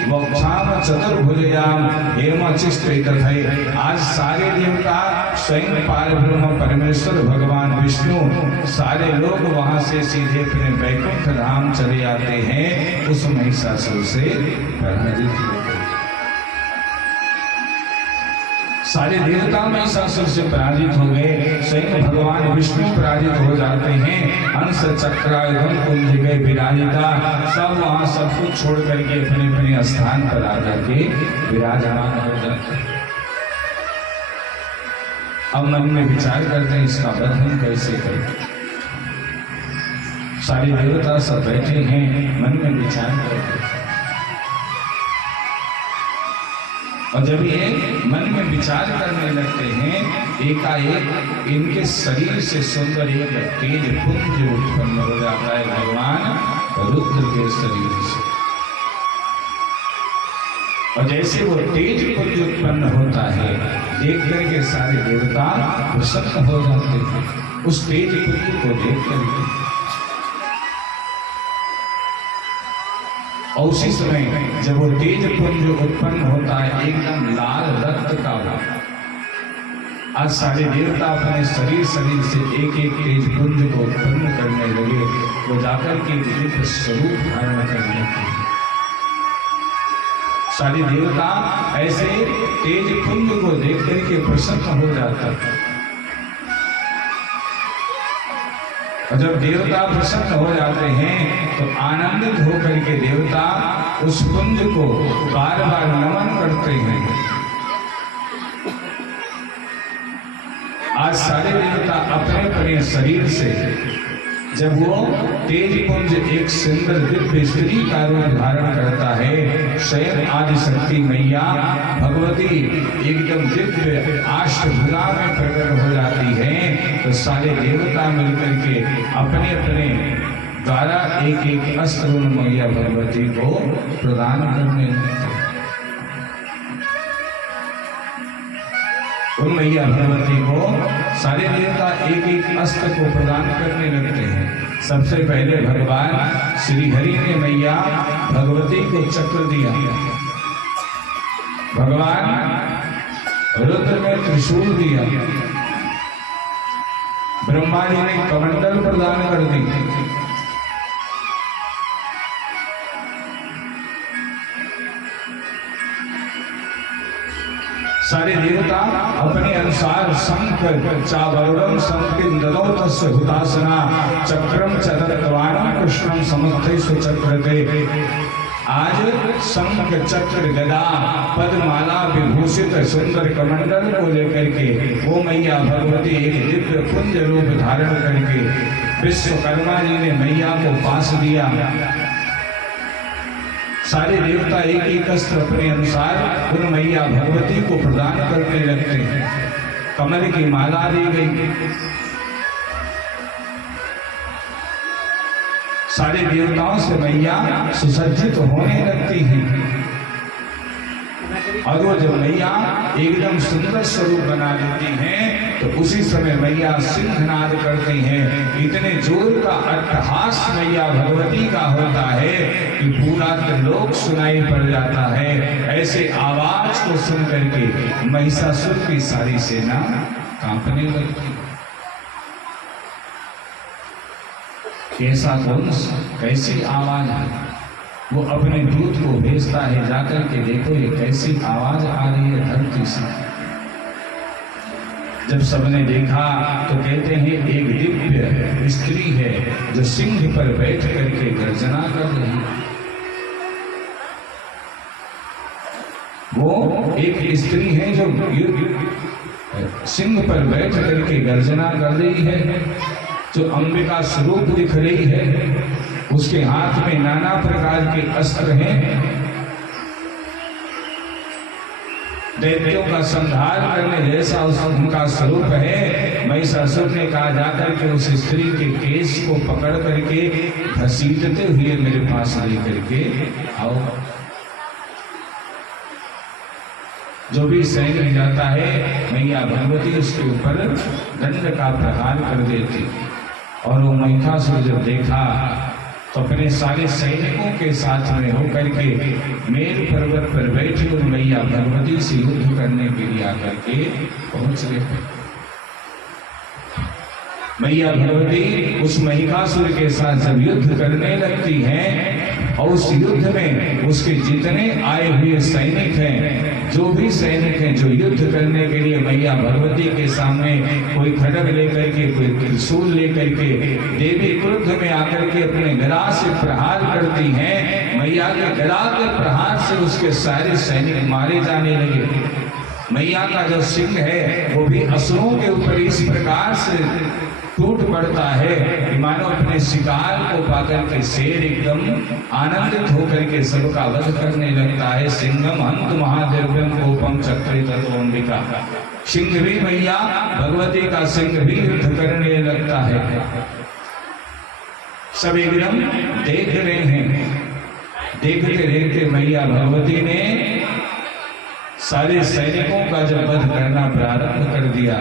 वक्षाम चतुर्भुजयाम हेमचिष्टे तथै। आज सारे देवता स्वयं पारब्रह्म परमेश्वर भगवान विष्णु सारे लोग वहां से सीधे अपने वैकुंठ धाम चले आते हैं उस महिषासुर से पराजित होकर। सारे देवता महिषासुर से पराजित हो गए, स्वयं भगवान विष्णु पराजित हो जाते हैं। हंस चक्रायुधम कुंज गए विराजिता, सब वहां सब कुछ छोड़ करके अपने अपने स्थान पर आ जाके विराजमान हो जाते हैं। अब मन में विचार करते हैं इसका वध हम कैसे करें। सारे देवता सब बैठे हैं, मन में विचार करते हैं और जब ये मन में विचार करने लगते हैं, एकाएक इनके शरीर से सुंदर एक तेज पुंज उत्पन्न हो जाता है भगवान रुद्र के शरीर से। और जैसे वो तेज पुंज उत्पन्न होता है, देख करके सारे देवता प्रसन्न हो जाते हैं उस तेज पुंज को देख करके। और उसी समय जब वो तेज पुंज उत्पन्न होता है, एकदम लाल रक्त का, आज सारे देवता अपने शरीर से एक एक तेज पुंज को उत्पन्न करने लगे, वो जाकर के दिव्य स्वरूप धारण करने लगे। सारे देवता ऐसे तेज पुंज को देख करके प्रसन्न हो जाता है। और जब देवता प्रसन्न हो जाते हैं तो आनंदित होकर के देवता उस पुंज को बार बार नमन करते हैं। आज सारे देवता अपने अपने शरीर से जब वो तेज पुंज एक सुंदर दिव्य स्त्री का रूप धारण करता है, स्वयं आदि शक्ति मैया भगवती एकदम दिव्य अष्टभुजा में प्रकट हो जाती है, तो सारे देवता मिलकर के अपने अपने द्वारा एक एक अस्त्र उन मैया भगवती को प्रदान करने लगते हैं। उन मैया भगवती को सारे देवता एक एक अस्त्र को प्रदान करने लगते हैं। सबसे पहले भगवान श्री हरि ने मैया भगवती को चक्र दिया, भगवान रुद्र ने त्रिशूल दिया, ब्रह्मा जी ने कमंडल प्रदान कर दी, सारे देवता अपने अनुसार शंख चावरम संकिन ददौ तस्य हुतासना चक्रम चदत्वानं कृष्णम समर्थय सुचक्रते। आज शंख चक्र गदा पदमाला विभूषित सुंदर कमंडल को लेकर के वो मैया भगवती एक दिव्य पुंज रूप धारण करके विश्वकर्मा जी ने मैया को पास दिया। सारे देवता एक एक अस्त्र अपने अनुसार उन मैया भगवती को प्रदान करने लगते हैं। कमल की माला दी गई, सारे देवताओं से मैया सुसज्जित होने लगती हैं। और वो जब मैया एकदम सुंदर स्वरूप बना लेती हैं तो उसी समय मैया सिंहनाद करती हैं। इतने जोर का अट्टहास मैया भगवती का होता है कि पूरा त्रिलोक सुनाई पड़ जाता है। ऐसे आवाज को सुन करके महिषासुर की सारी सेना कांपने लगती। कैसा वंश, कैसी आवाज है। वो अपने दूत को भेजता है, जाकर के देखो ये कैसी आवाज आ रही है धरती से। जब सबने देखा तो कहते हैं एक दिव्य स्त्री है जो सिंह पर बैठ करके गर्जना कर रही है। वो एक स्त्री है जो सिंह पर बैठ करके गर्जना कर रही है, जो अंबिका स्वरूप दिख रही है। उसके हाथ में नाना प्रकार के अस्त्र हैं। दैत्यों का संहार करने जैसा उनका स्वरूप है। महिषासुर ने कहा जाकर के उस स्त्री के केस को पकड़ करके घसीटते हुए मेरे पास लेकर के आओ। जो भी सैनिक जाता है मैया भगवती उसके ऊपर दंड का प्रहार कर देती। और वो महिषासुर जब देखा तो अपने सारे सैनिकों के साथ में होकर के मेरु पर्वत पर बैठी और मैया भगवती से युद्ध करने के लिए आकर के पहुंच गए। मैया भगवती उस महिषासुर के साथ जब युद्ध करने लगती हैं और उस युद्ध में उसके जितने आए हुए सैनिक हैं, जो भी सैनिक हैं जो युद्ध करने के लिए मैया भगवती के सामने कोई खड्ग लेकर के, कोई त्रिशूल लेकर के देवी क्रुद्ध में आकर के अपने गदा से प्रहार करती हैं, मैया के गदा के प्रहार से उसके सारे सैनिक मारे जाने लगे। मैया का जो सिंह है वो भी असुरों के ऊपर इस प्रकार से टूट पड़ता है कि मानो अपने शिकार को पाकर के शेर एकदम आनंदित होकर के सबका वध करने लगता है। सिंहम हंत महादेव्यम कोपम चक्रे तत्वंबिका। सिंह भी मैया भगवती का सिंह भी युद्ध करने लगता है। सब एकदम देख रहे हैं। देखते देखते मैया भगवती ने सारे सैनिकों का जब वध करना प्रारंभ कर दिया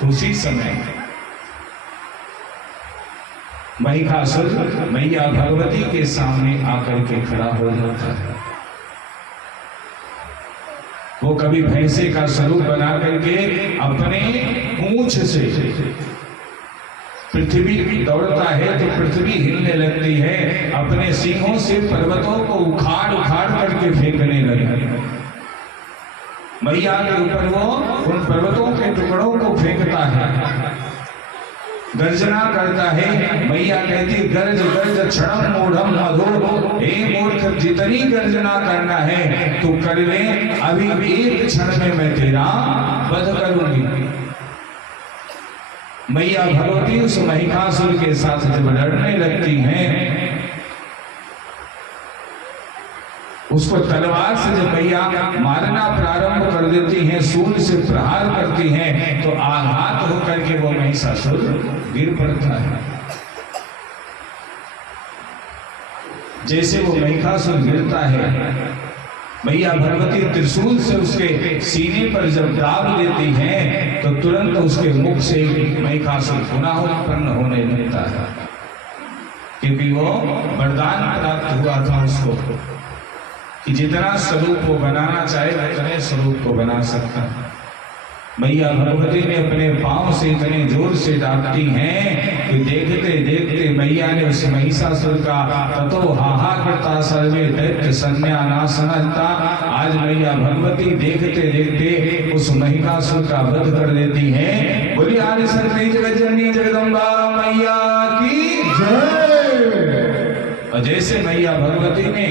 तो उसी समय महिषासुर मैया भगवती के सामने आकर के खड़ा हो जाता है। वो कभी भैंसे का स्वरूप बना करके अपने पूंछ से पृथ्वी दौड़ता है तो पृथ्वी हिलने लगती है। अपने सींगों से पर्वतों को उखाड़ उखाड़ करके फेंकने लगा। मैया के ऊपर वो उन पर्वतों के टुकड़ों को फेंकता है, गर्जना करता है। मैया कहती गर्ज गर्ज क्षणम मूढ़म मधुर। हे मूर्ख, जितनी गर्जना करना है तू कर ले, अभी एक क्षण में मैं तेरा वध करूंगी। मैया भगवती उस महिषासुर के साथ जब लड़ने लगती हैं, उसको तलवार से जब मैया मारना प्रारंभ कर देती हैं, सूल से प्रहार करती हैं, तो आघात होकर के वो महिषासुर गिर पड़ता है। जैसे वो महिषासुर गिरता है, मैया भगवती त्रिशूल से उसके सीने पर जब दाब देती हैं तो तुरंत उसके मुख से महिषासुर पुनः उत्पन्न होने लगता है, क्योंकि वो वरदान प्राप्त हुआ था उसको कि जितना स्वरूप को बनाना चाहे उतने स्वरूप को बना सकता है। मैया भगवती ने अपने पांव से इतने जोर से डांटती हैं कि देखते देखते मैया ने उस महिषासुर का ततो हाहा करता सर्वे दैत्य संन्यानासनता। आज मैया भगवती देखते देखते उस महिषासुर का वध कर देती हैं। बोली आदि शक्ति जगत जननी जगदम्बा मैया की जय। और जैसे मैया भगवती ने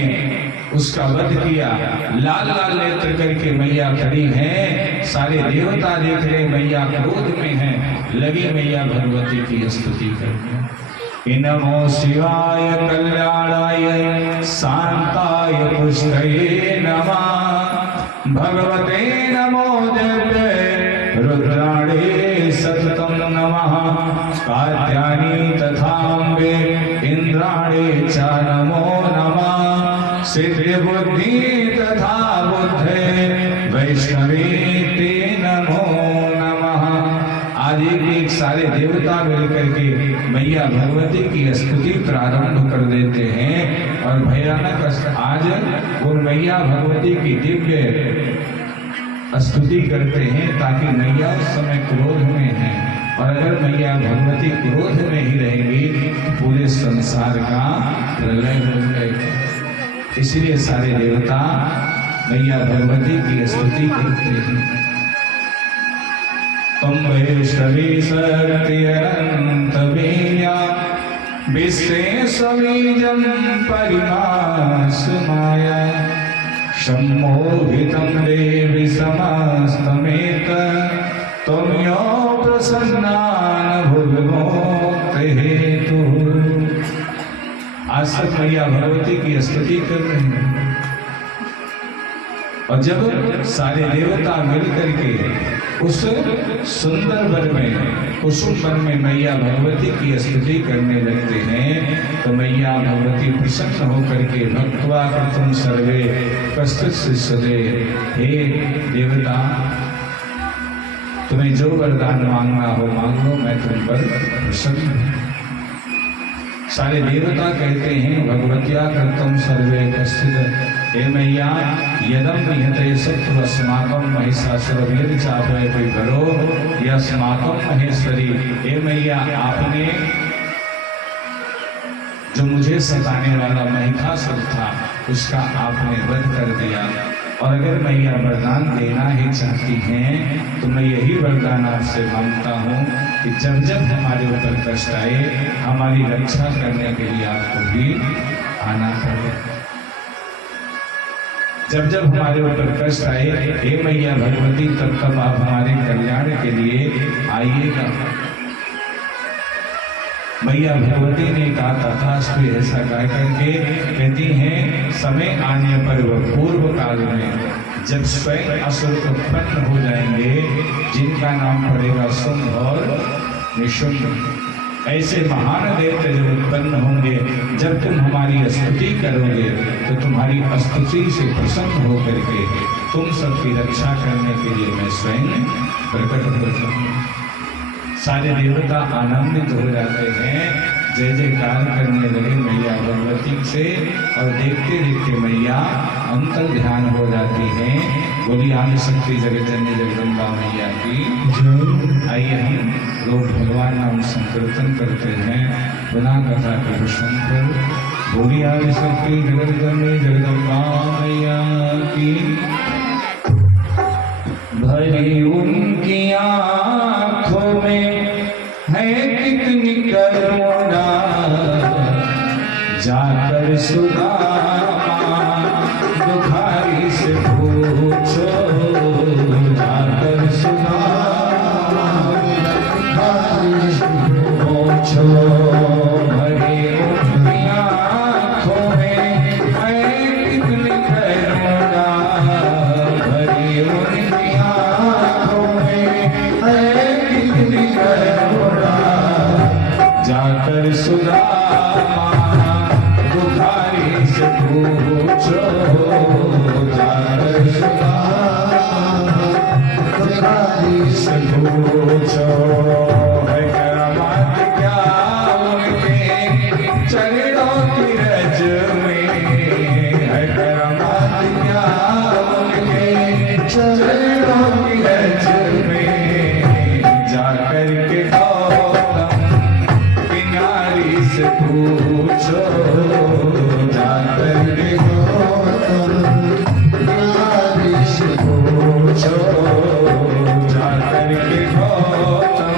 उसका वध किया, लाल लाल नेत्र करके मैया खड़ी हैं, सारे देवता देख रहे मैया क्रोध में हैं, लगी मैया भगवती की स्तुति करने। नमो शिवाय कल्याणाय शांताय पुष्टये नमः। भगवते नमो दिव्य रुद्राणे सततम नमः। कात्यायनी तथाम्बे इंद्राणे च नमो नमः। सिद्धि बुद्धि तथा बुद्धे वैष्णवे ते नमो नमः। आज एक सारे देवता मिलकर के मैया भगवती की स्तुति प्रारंभ कर देते हैं और भयानक आज उन मैया भगवती की दिव्य स्तुति करते हैं, ताकि मैया उस समय क्रोध में है और अगर मैया भगवती क्रोध में ही रहेंगी तो पूरे संसार का प्रलय हो जाएगा। इसलिए सारे देवता मैया भगवती की स्तुति करते हैं। तुम वैष्णवी शक्ति अनंत वीर्या विश्वेश्वरीजं परिमास माया सम्मोहितं देवी समस्तमेत त्वमेव प्रसन्नान् भुवनोक्ते हेतु। आज सब मैया भगवती की स्तुति कर रहे हैं और जब सारे देवता मिलकर के उस सुंदर वन में कुसुम वन में मैया भगवती की स्तुति करने लगते हैं तो मैया भगवती प्रसन्न होकर के भक्त्वा कृतं सर्वे कष्ट शिष्यते, हे देवता तुम्हें जो वरदान मांगना हो मांग लो, मैं तुम पर प्रसन्न हूं। सारे देवता कहते हैं भगवत्या कृतं सर्वे कष्ट, हे मैया यदम निहते सत्व अस्माकं महिषासुरवध चापय विभरो यस्माकं महेश्वरी। हे मैया आपने जो मुझे सताने वाला महिषासुर था उसका आपने वध कर दिया और अगर मैया वरदान देना ही चाहती हैं तो मैं यही वरदान आपसे मांगता हूँ कि जब जब हमारे ऊपर कष्ट आए हमारी रक्षा करने के लिए आपको भी आना पड़े। जब जब हमारे ऊपर कष्ट आए हे मैया भगवती तब तब आप हमारे कल्याण के लिए आइएगा। मैया भगवती ने कहा तथास्तु, ऐसा कह करके कहती हैं समय आने पर वह पूर्व काल में जब स्वयं असुर उत्पन्न हो जाएंगे जिनका नाम पड़ेगा शुंभ और निशुंभ, ऐसे महान देवता जब उत्पन्न होंगे जब तुम हमारी स्तुति करोगे तो तुम्हारी स्तुति से प्रसन्न होकर के तुम सबकी रक्षा करने के लिए मैं स्वयं प्रकट हो जाऊंगा। सारे देवता आनंदित हो जाते हैं, जय जयकार करने लगे मैया भगवती से और देखते देखते मैया अंतर ध्यान हो जाती हैं। बोली आदि शक्ति जगतजननी जगदम्बा मैया की जय। आइए हम लोग भगवान नाम संकीर्तन करते हैं, पुनः कथा के प्रश्न पर। बोली आदि शक्ति जगतजननी जगदम्बा मैया की। भरी उनकी आँखों में है कितनी करुणा, जाकर सुदामा दुखारी से पूछो, जाकर सुदामा दुखारी से पूछो। भरी उनकी आँखों में है कितनी करुणा, भरी उनकी आँखों में है कितनी करुणा, जाकर सुदामा दुखारी से पूछो, जाकर सुदामा दुखारी से पूछो। है करामात क्या उनके चरणों की रज में, है करामात क्या उनके चरणों की रज में, जाकर के से पूछो, जाकर के गौतम नारी से पूछो, जाकर के गौतम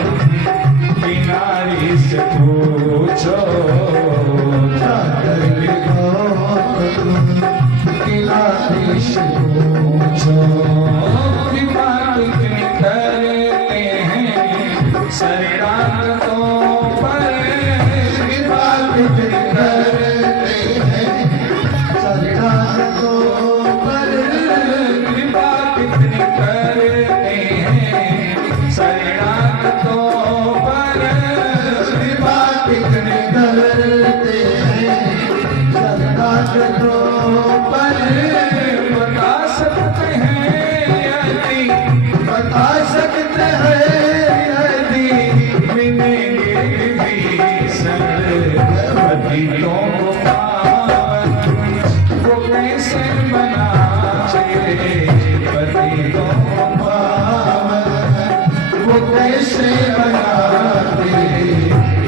वो कैसे बनाते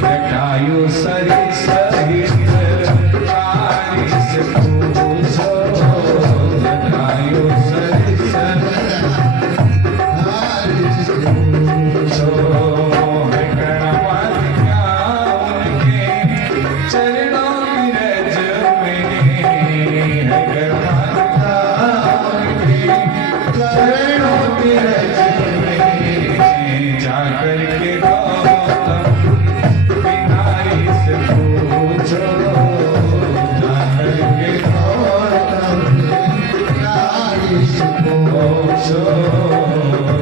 जटायु सरिस सहित बारिश पूछो जटायु सरिस पूछो है गणमान्या उनके चरणों की रज में है गणमान्या उनके चरणों की रज जाकर के गौतम बिहारी से पूछो जाकर के गौतम बिहारी से पूछो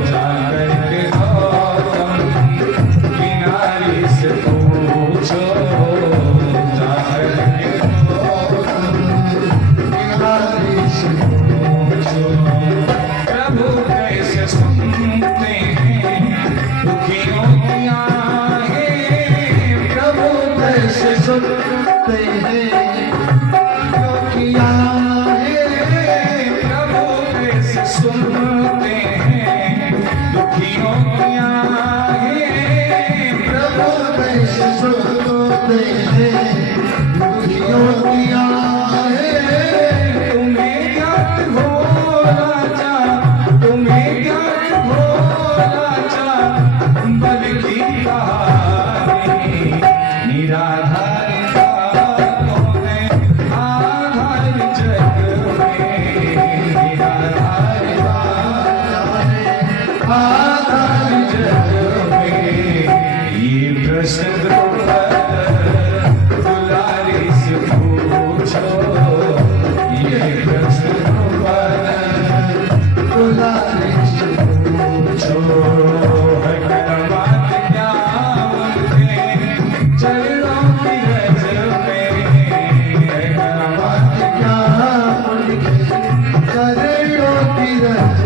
जाकर के गौतम बिहारी से पूछो जाकर के गौतम बिहारी से पूछो प्रभु कैसे सुनते हैं दुखियों की आहें प्रभु कैसे सुनते हैं दुखियाँ हैं प्रभु कैसे सुनते हैं दुखियों की आहें प्रभु कैसे सुनते हैं दुखियों की आहें तुम्हें ज्ञात हो राजा तुम्हें ज्ञात हो राजा बल की कहानी निराधार बातों में आधार जग में निराधार आधार जग में ये प्रश्न दुलारी से पूछो ये प्रश्न दुलारी से पूछो है गणवान क्या उनके चरणों की रज में है गणवान क्या उनके चरणों की रज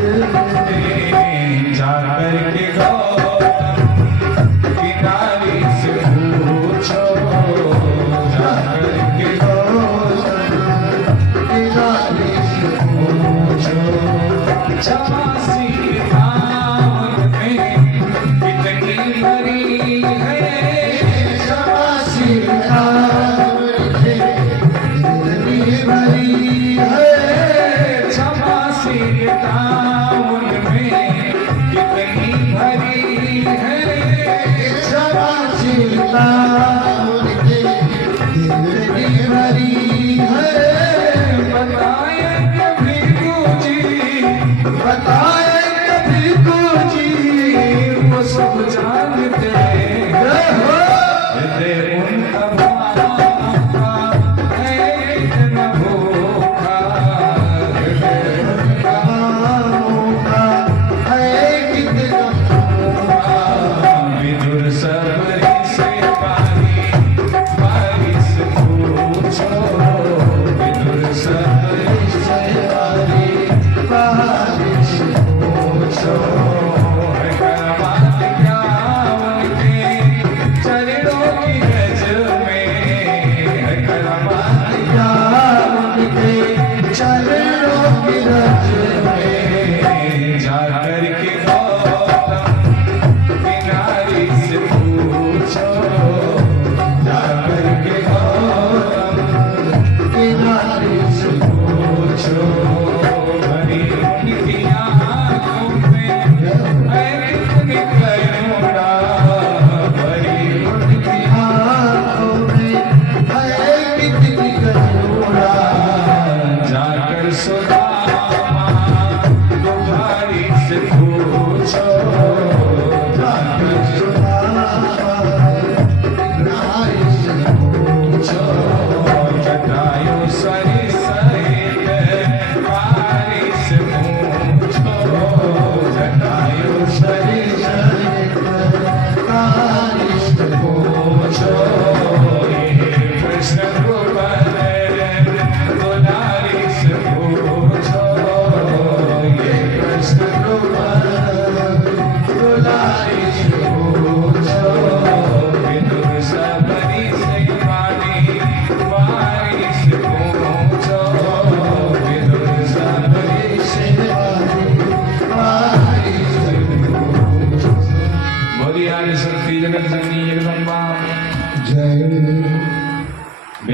में जाकर के गौतम किनारे से पूछो जाकर के गौतम बिहारी से पूछो छासी धाम में कितनी भरी है शबासी इतनी भरी है छासी दामन में कितनी भरी है शबासी उनके इतनी भरी है बताए कभी जी बताए कभी जी वो सब जानते हृदय उनका भावा है इतना भूखा हृदय उनका का है कितना विदुर सबरी से बारिश पूछो विदुर सबरी से बारिश पूछो है गणवान क्या उनके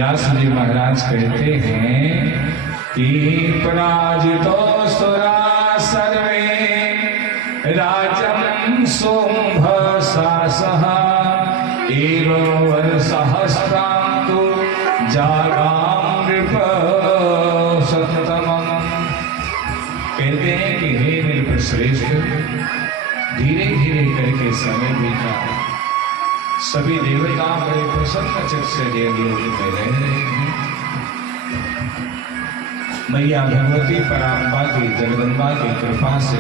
व्यास जी महाराज कहते हैं कि पराजितो सुरा सर्वे राजं सोम्भ सासः एवं सहस्रांतु जागाम नृप सत्तमम्। कहते हैं कि हे नृपश्रेष्ठ, धीरे धीरे करके समय बीता, सभी देवता बड़े प्रसन्न चित्त से देवलोक में रह रहे हैं। मैया भगवती पराम्बा की जगदम्बा की कृपा से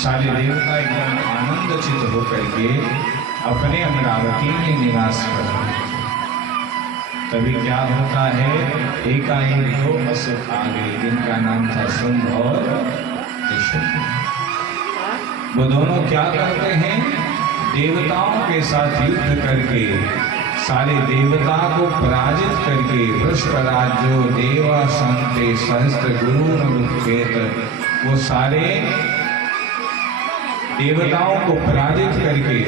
सारे देवता एकदम आनंदचित होकर के अपने अमरावती में निवास कर रहे हैं। तभी क्या होता है, एकाएक दो असुर आ गए जिनका नाम था शुंभ और निशुंभ। वो दोनों क्या करते हैं, देवताओं के साथ युद्ध करके सारे देवता को पराजित करके वृषभराज जो देवा संते सहस्त्र गुरु नवुत्केत, वो सारे देवताओं को पराजित करके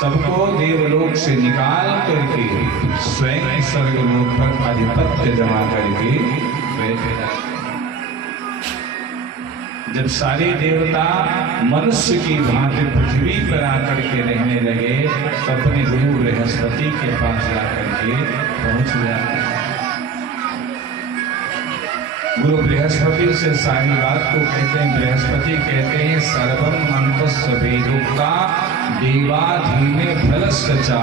सबको देवलोक से निकाल करके स्वयं स्वर्गलोक पर आधिपत्य जमा करके बैठे। जब सारे देवता मनुष्य की भांति पृथ्वी पर आकर के रहने लगे तो अपने गुरु बृहस्पति के पास जाकर के पहुंच गया। गुरु बृहस्पति से सारी बात को कहते हैं। बृहस्पति कहते हैं सर्वम मंत्र वेदोक्ता देवाधीने फलस्चा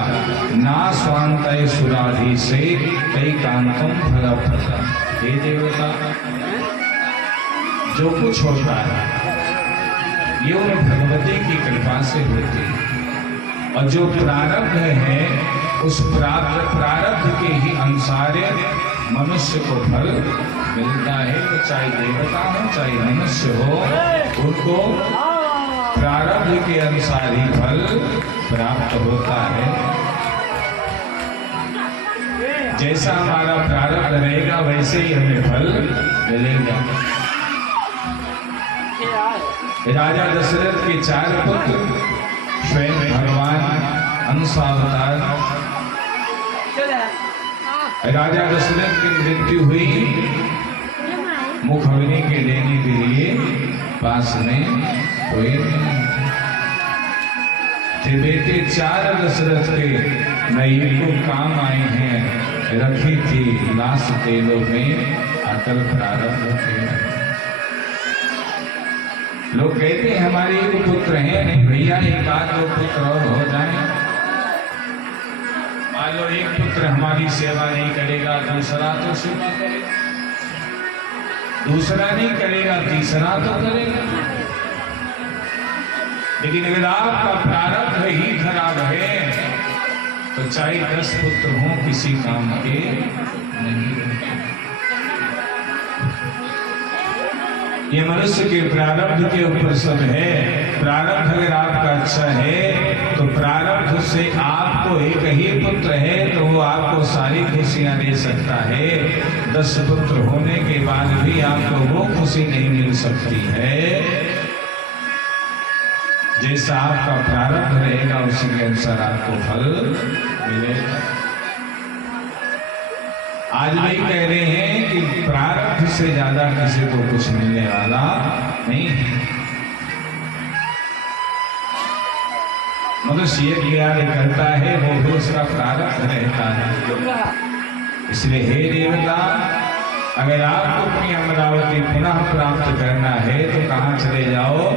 ना स्वांतय सुराधि से कई कांतम फलप्रदा। हे देवता, जो कुछ होता है ये उन भगवती की कृपा से होती है, और जो प्रारब्ध है उस प्रारब्ध के ही अनुसार मनुष्य को फल मिलता है। तो चाहे देवता हो चाहे मनुष्य हो, उनको प्रारब्ध के अनुसार ही फल प्राप्त होता है। जैसा हमारा प्रारब्ध रहेगा वैसे ही हमें फल मिलेगा। राजा दशरथ के 4 पुत्र स्वयं भगवान अंशावतार। राजा दशरथ की मृत्यु हुई मुख अग्नि के देने के लिए पास में कोई थे। बेटे 4 दशरथ के नई को काम आए हैं, रखी थी लाश तेलों में अटल प्रारब्ध थे। लोग कहते हैं हमारे एक पुत्र हैं, नहीं भैया, एक आध 2 पुत्र और हो जाए। मान लो एक पुत्र हमारी सेवा नहीं करेगा, दूसरा तो सेवा करेगा, दूसरा नहीं करेगा, तीसरा तो करेगा। लेकिन अगर आपका प्रारब्ध ही खराब है तो चाहे 10 पुत्र हों किसी काम के नहीं। ये मनुष्य के प्रारब्ध के ऊपर सब है। प्रारब्ध अगर आपका अच्छा है तो प्रारब्ध से आपको एक ही पुत्र है तो वो आपको सारी खुशियां दे सकता है। 10 पुत्र होने के बाद भी आपको वो खुशी नहीं मिल सकती है। जैसा आपका प्रारब्ध रहेगा उसी के अनुसार आपको फल मिलेगा। आज वही कह रहे हैं कि प्रारब्ध से ज्यादा किसी को कुछ मिलने वाला नहीं है। मनुष्य ये कार्य करता है वो भी उसका प्रारब्ध रहता है। इसलिए हे देवता, अगर आपको अपनी अमरावती पुनः प्राप्त करना है तो कहाँ चले जाओ,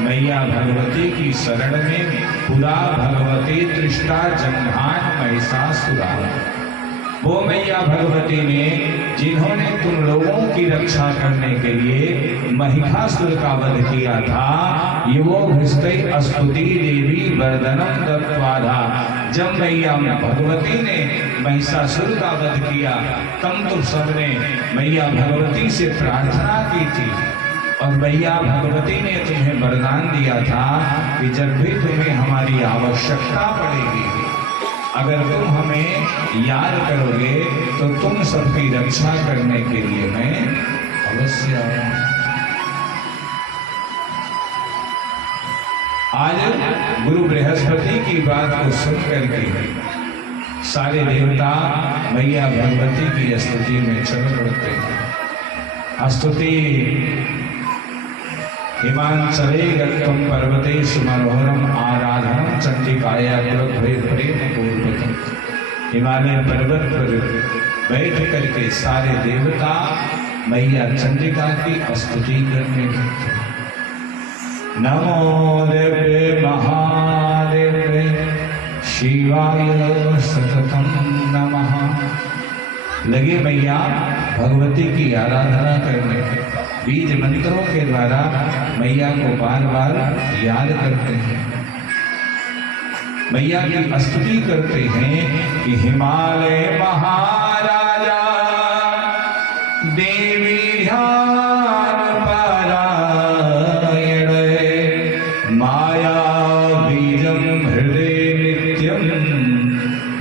मैया भगवती की शरण में। पुरा भगवती दृष्टा जन्हान महिषासुरा। वो मैया भगवती ने जिन्होंने तुम लोगों की रक्षा करने के लिए महिषासुर का वध किया था, ये वो भ्रष्टि अस्तुति देवी वर्धनम दत्वाधा। जब मैया भगवती ने महिषासुर का वध किया तब तुम सबने मैया भगवती से प्रार्थना की थी, और मैया भगवती ने तुम्हें वरदान दिया था कि जब भी तुम्हें हमारी आवश्यकता पड़ेगी, अगर तुम हमें याद करोगे तो तुम सबकी रक्षा करने के लिए मैं अवश्य आऊंगा। आज गुरु बृहस्पति की बात को सुन करके सारे देवता मैया भगवती की स्तुति में चल पड़ते हैं। स्तुति हिमांचले गत्वं पर्वतेषु मनोहरम आराधनम चंडिकाया कुलभय प्रेम पूर्वकम। हिमालय पर्वत पर बैठ करके सारे देवता मैया चंडिका की स्तुति करने लगते। नमो देवे महादेवे शिवाय सततम नमः। लगे मैया भगवती की आराधना करने, बीज मंत्रों के द्वारा मैया को बार बार याद करते हैं, मैया की स्तुति करते हैं कि हिमालय महाराजा देवी ध्यान पारायण माया बीजम हृदय नित्यम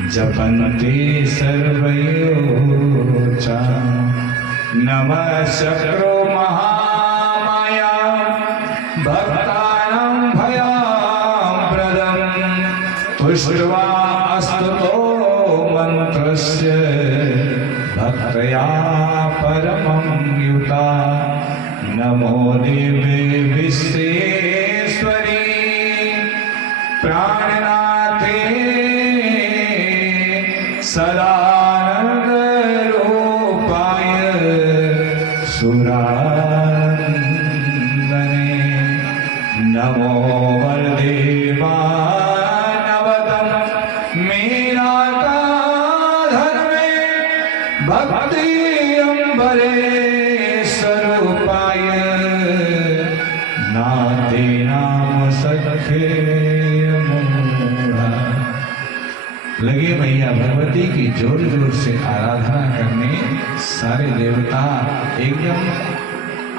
जपन्ते सर्वयोचा। नमः शक्रो महामाया भक्तानां भयाप्रदं तुष्ट्वा स्तुतो मंत्रस्य भक्तया परमं युता। नमो देवे विश्वेश्वरी प्राणनाथे सदानंद रूपाय सुरानंदने। नमो वरदे मानवतम मेरा धर्मे भक्ति अम्बरे स्वरूपाय नाते नाम सखे मूढ़ा। लगे मैया भगवती की जोर जोर से आराधना करने। सारे देवता एकदम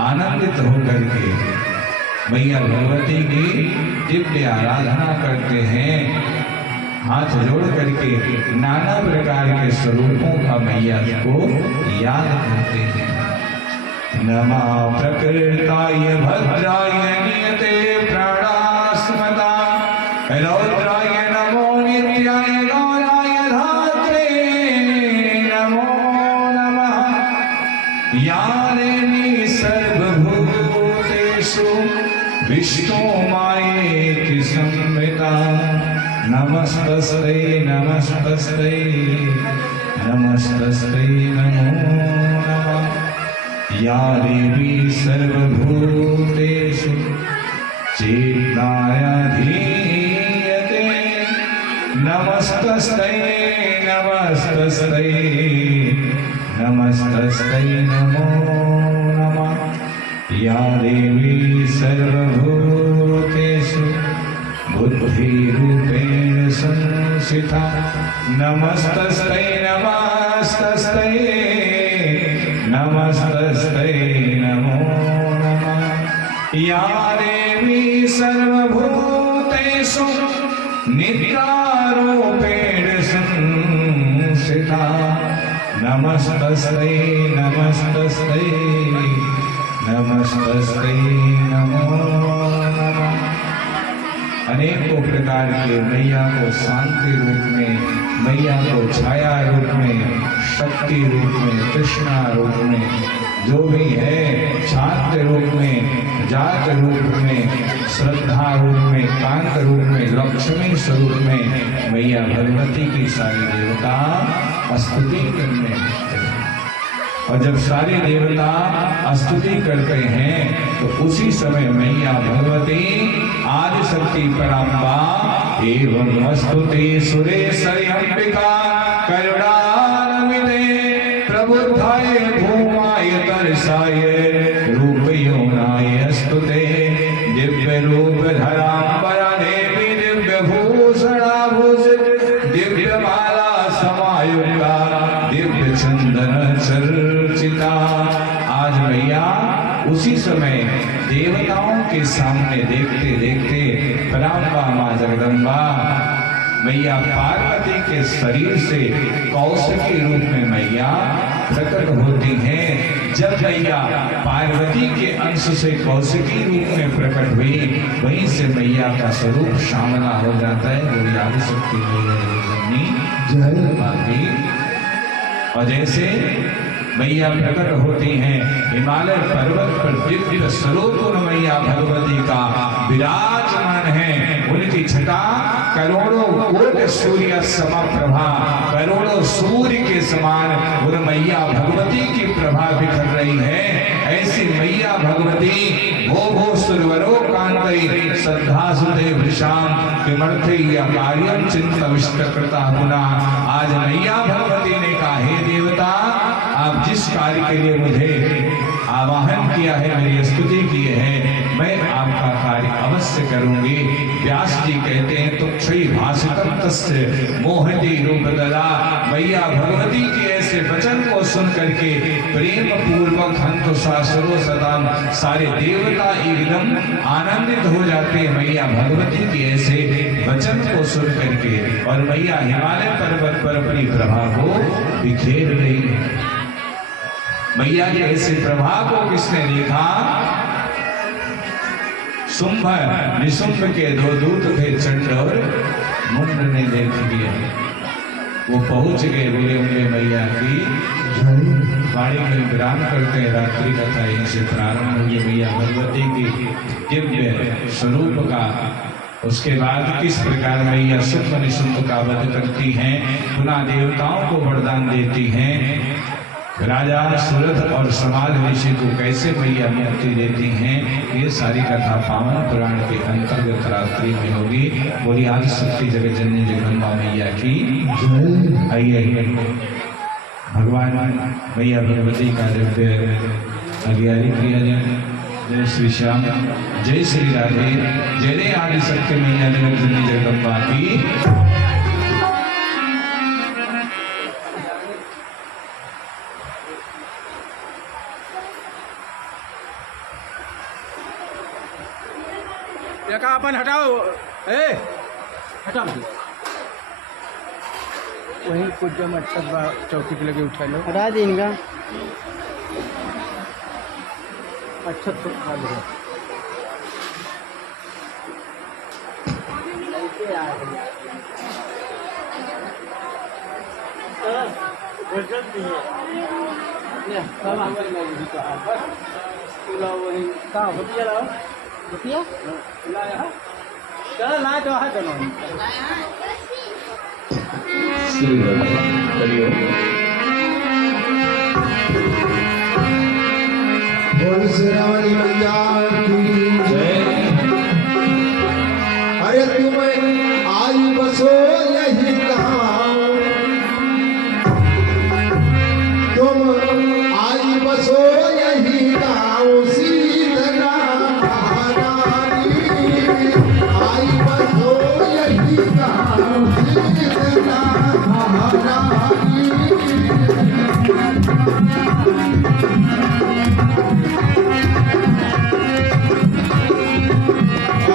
आनंदित होकर के मैया भगवती की दिव्य आराधना करते हैं। हाथ जोड़ करके नाना प्रकार के स्वरूपों का मैया को याद करते हैं। नमः प्रकृताय भद्राय नियते प्राणास्मता रौद्राय नमो नित्याय गौराय धात्रे नमो नमः। या देवी सर्वभूतेषु विष्णु मायेति संविता नमस्तस्यै नमस्तस्यै नमस्तस्यै नमो नमः। या देवी सर्वभूतेषु चेतनाया धीयते नमस्तस्यै नमस्तस्यै नमस्तस्यै नमो नमः। या देवी सर्वभूतेषु बुद्धिरूपेण संस्थिता नमस्तस्यै नमस्तस्यै नमस्तस्यै नमो नमः। या देवी सर्वभूतेषु निद्रारूपेण संस्थिता नमस्तस्यै नमस्तस्यै नमस्तस्यै नमो नमः। अनेकों प्रकार के मैया को शांति रूप में, मैया को छाया रूप में, शक्ति रूप में, कृष्णा रूप में, जो भी है शांत रूप में, जात रूप में, श्रद्धा रूप में, कांत रूप में, लक्ष्मी स्वरूप में मैया भगवती की सारी देवता स्तुति करने लगते हैं। और जब सारे देवता स्तुति करते हैं तो उसी समय मैया भगवती आदिशक्ति पराम्बा एवं स्तुति सुरेश्वरी अंबिका करुणान्विते प्रबुद्धाय भूमाय दर्शाय रूपयोनाय स्तुते दिव्य रूप धराम्बरा देवी दिव्य भूषणाभूषित दिव्य माला समायुक्ता दिव्य चंदन चर्चिता। आज मैया उसी समय देवताओं के सामने देखते देखते पराम्बा मां जगदम्बा मैया पार्वती के शरीर से कौशिकी रूप में मैया प्रकट होती हैं। जब मैया पार्वती के अंश से कौशिकी रूप में प्रकट हुई, वहीं से मैया का स्वरूप श्यामला हो जाता है। बोली आदिशक्ति जय बाकी। और जैसे मैया प्रकट होती हैं, हिमालय पर्वत पर दिव्य स्वरूप मैया भगवती का विराजमान है। उनकी छटा करोड़ों कोट सूर्य समप्रभा, करोड़ों सूर्य के समान उन मैया भगवती की प्रभा बिखर रही है। ऐसी मैया भगवती भो भो सुरवरो कांतई श्रद्धा सुदे वृषाम किमर्थे या कार्यम चिंतविष्ट कृता गुना। आज मैया भगवती ने कहा, हे देवता, आप जिस कार्य के लिए मुझे आवाहन किया है, मेरी स्तुति की है, मैं आपका कार्य अवश्य करूंगी। व्यास जी कहते हैं, तो क्षय भाषितम तस्य मोहती रूप दला। मैया भगवती के ऐसे वचन को सुन करके प्रेम पूर्वक हंतो शास्त्रो सदाम, सारे देवता एकदम आनंदित हो जाते हैं मैया भगवती के ऐसे वचन को सुन करके। और मैया हिमालय पर्वत पर अपनी प्रभा को बिखेर रही है। मैया के ऐसे प्रभाव को किसने देखा? शुंभ निशुंभ के दो दूत थे, चंड और मुंड ने देख लिया। वो पहुंच गए, बोले उनके मैया की वाणी में विराम करते हैं। रात्रि कथा यहीं से प्रारंभ होगी मैया भगवती की दिव्य स्वरूप का। उसके बाद किस प्रकार मैया शुंभ निशुंभ का वध करती हैं, पुनः देवताओं को वरदान देती हैं। राजा सुरथ और समाज ऋषि को कैसे मैया मुक्ति देती हैं, ये सारी कथा पावन पुराण के अंतर्गत रात्रि में होगी। बोली आदिशक्ति जगत जननी जगदम्बा मैया की। आइए भगवान मैया भगवती का दिव्य अज्ञारी किया जाए। जय श्री श्याम, जय श्री राधे, जय आदिशक्ति मैया जगत जननी जगदम्बा की। का अपन हटाओ, हटाओ वही कुछ जम अच्छा चौकी पे लगे उठा लो, हटा दी इनका। अच्छा तो खा लो। रुपया चलो लाए तो है दोनों। बोल श्रावणी मैया की जय। अरे तुम आई बसो यही गाँव, तुम आई बसो यही गाँव, शीतला महारानी आई बसो यही गाँव, शीतला महारानी।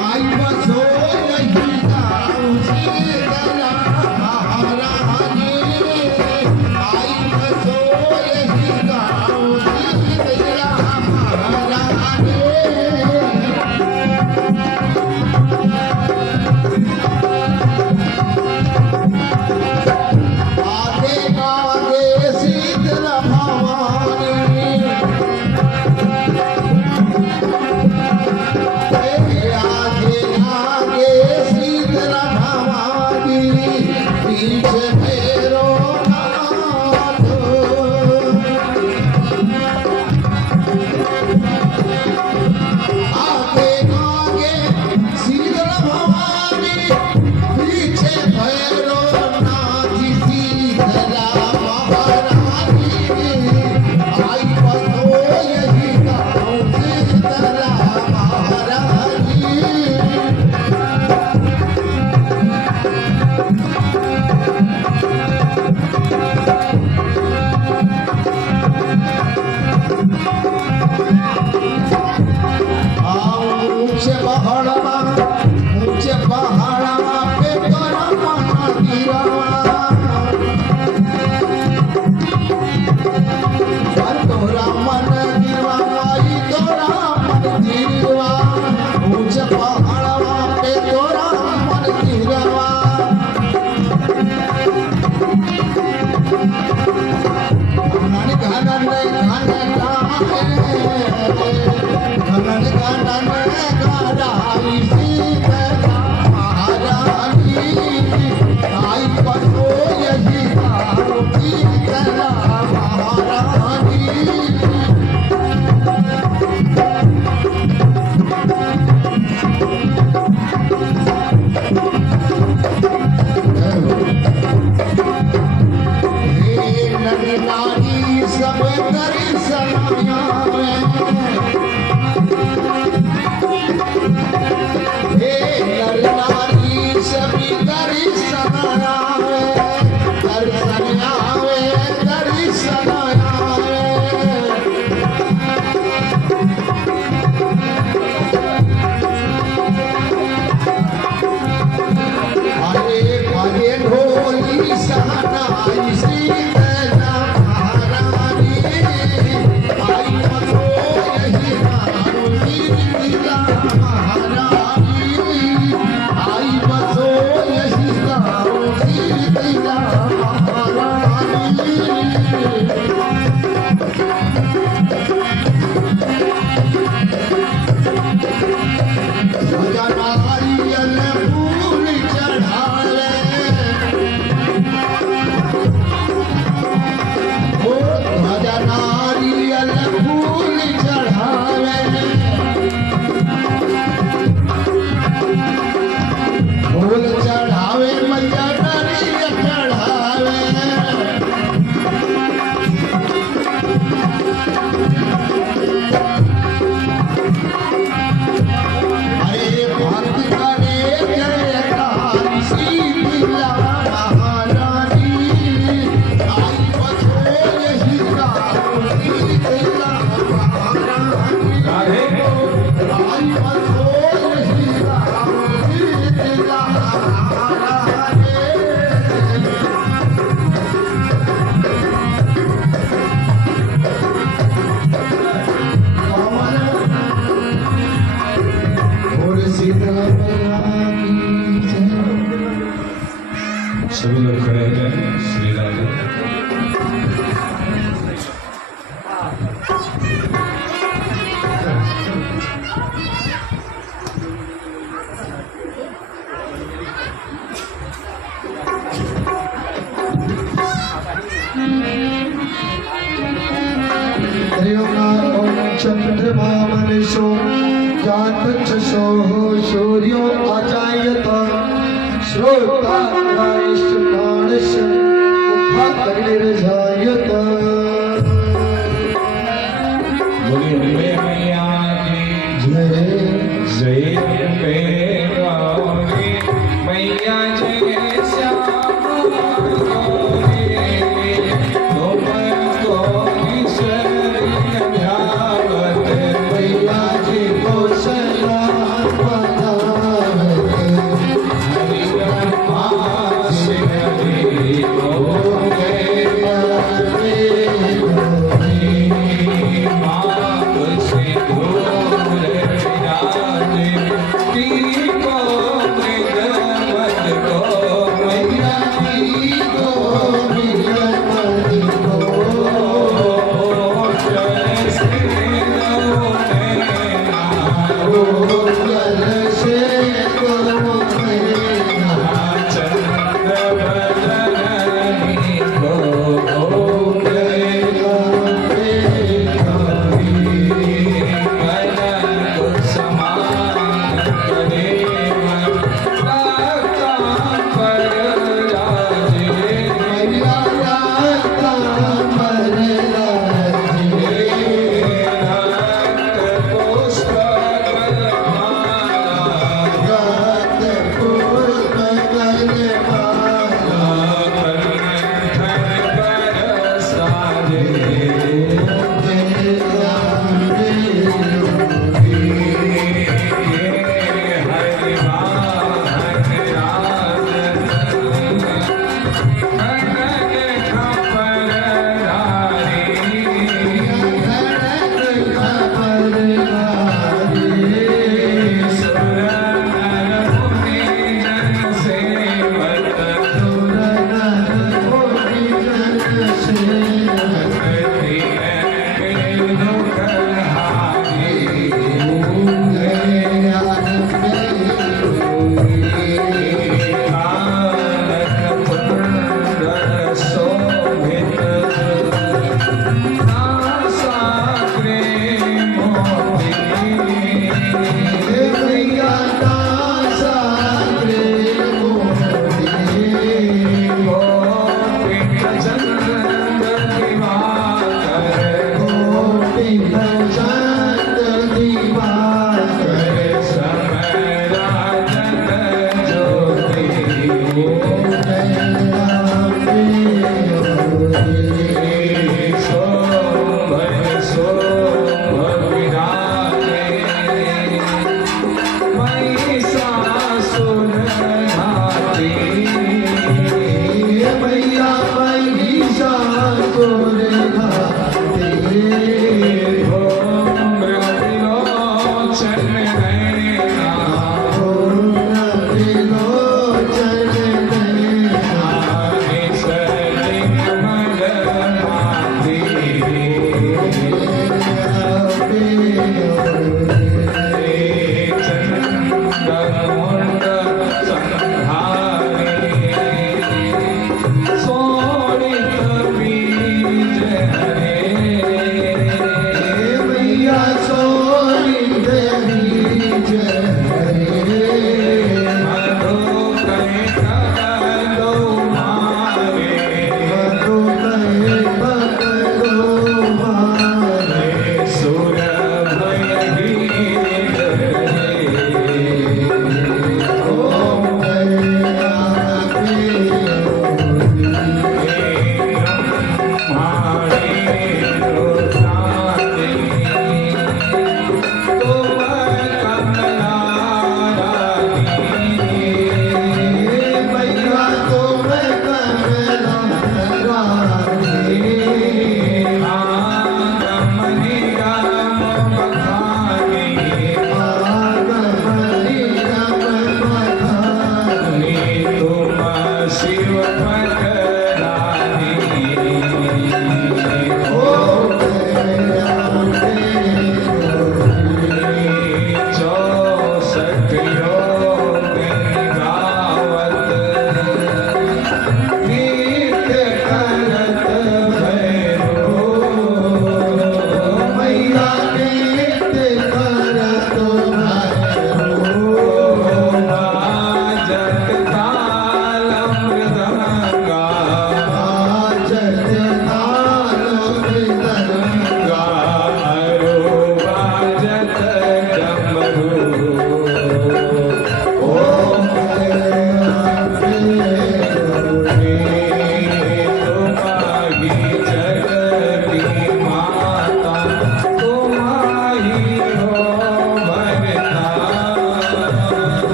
आई बसो यही सभी लोग खड़े हो जाए। श्री राधे। चंद्रमा मनुष्यो जातक्षसो सूर्यो अजायत श्रोताश्चकाणस्य मुखाग्निर्जायत। बोलिए अम्बे मैया की जय जय अम्बे गौरी मैया जय श्याम गौरी तुम को ईश्वरी ध्यावत मैया जी को सलाम बतावत। हरि ब्रह्मा शिव हरि ओम जय माप से दूर विराजे तेरी को मृगमत को मैया की को जय श्री समान करे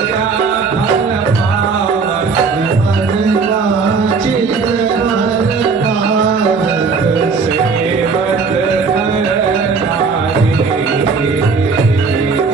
क्या फल पावत वांछित फल पावत सेवत नर नारी ओ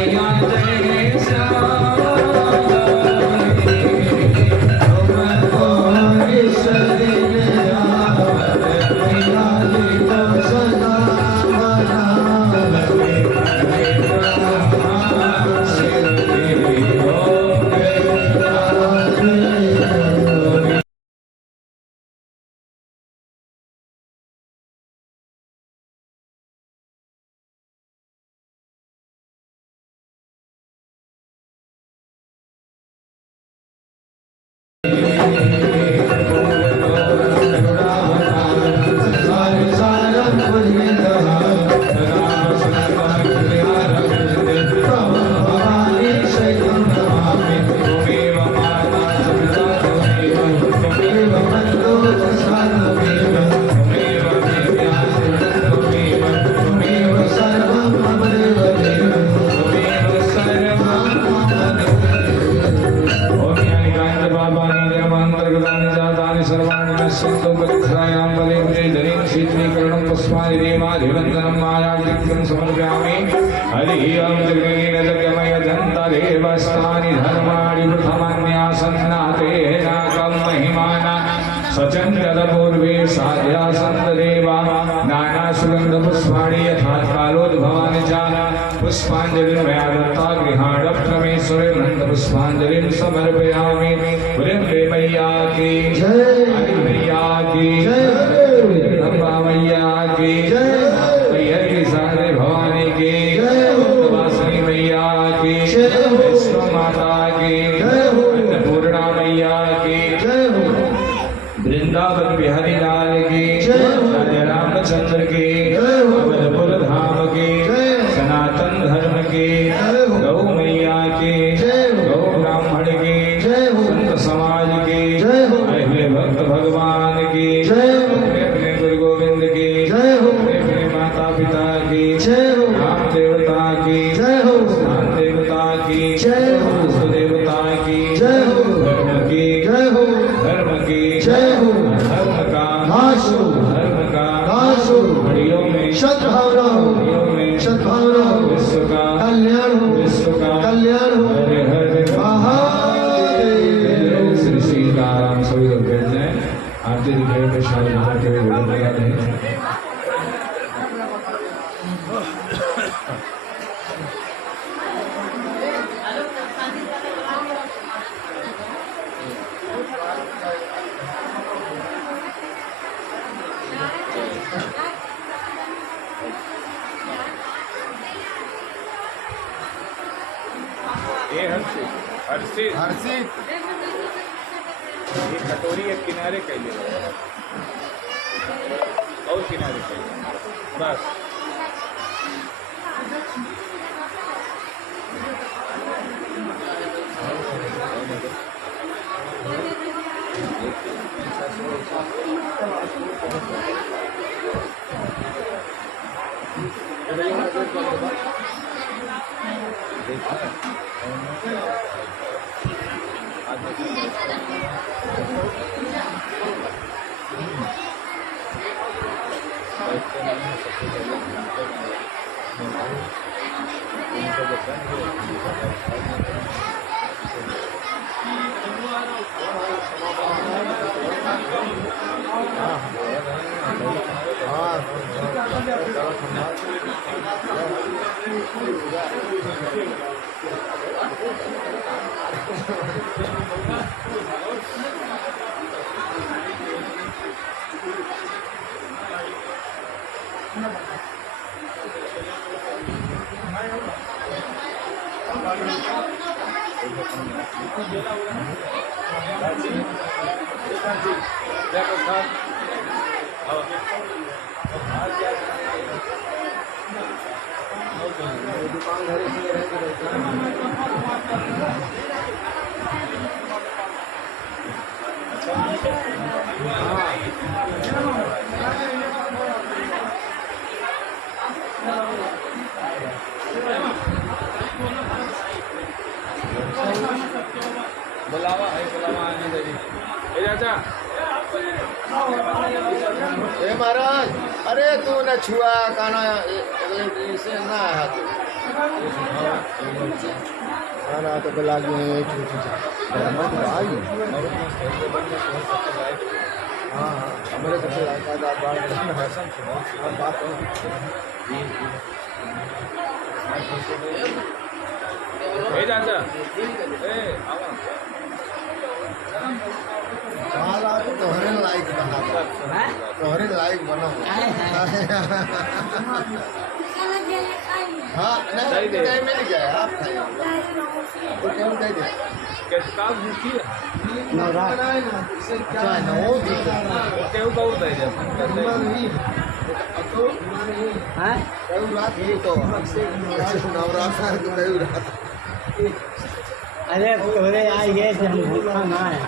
दया पुष्पादिदेवाधिवन्दनं मायादित्यं समर्पयामि हरिः ओं जगमेन देवस्तानि धर्माणि प्रथमन्यासन्नातेनाकं महिमाना स्वचन्द्रपूर्वे साध्यासन्तदेवा नानासुगन्धपुष्पाणि यथाकालोद्भवानि च पुष्पाञ्जलिं मया दत्ता गृहाणप्रमेश्वरे नन्दपुष्पाञ्जलिं समर्पयामि वृन्दे मैया की जय हरि मैया की जय अम्बा मैया की मैहर की सारे भवानी की वासनी मैया की विष्णु माता की अन्नपूर्णा मैया की वृंदावन बिहारी लाल की राजा रामचंद्र की अवधपुर धाम की सनातन धर्म की गौ मैया की गौ ब्राह्मण की संत समाज की पहले भक्त भगवान की अपने अपने गुरु गोविंद की अपने अपने माता पिता की राम देवता की स्थान देवता की वास्तु देवता की धर्म की धर्म की धर्म का घड़ियों में सद्भावना घड़ियों में सद्भावना विश्व का कल्याण हो हरे हरे महादेव श्री सीताराम सभी लोग बैठ जाए आरती दिखाई पे शादी के हुए लगा दें ये हर्षित ये कटोरी एक किनारे कहिए और किनारे कहिए बस दुकान घर इसलिए रह बुलावा है, बुलावा आने दे। ए चाचा, ए महाराज, अरे तू न छुआ काना अगले से ना आया तू खाना तो बुला लिए आई। हाँ हमारे सबसे बात ए चाचा, ए आओ। तोहरे लायक बना, तोहरे लायक बना। हाँ नहीं मिल गया आप तो क्या कह दे किताब भूखी है क्या नौ केहू बहुत दे दे कई रात ही तो नवरात्र तो कई रात। अरे तोरे आई है कि हम भूखा ना है।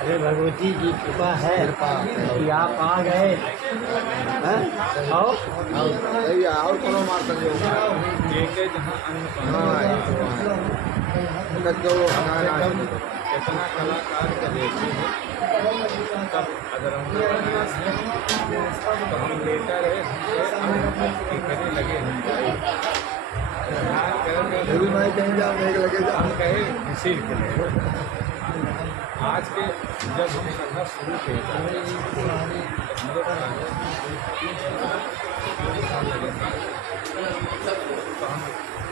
अरे भगवती की कृपा है कि आप आ गए। और कोनो मार सकते कितना कलाकार का देखते हैं तब अगर हम तो हम लेटर है करने लगे मैं कहीं जाऊँ नहीं लगे हम कहे रिसीव करें। आज के जब हम करना शुरू किए तो हम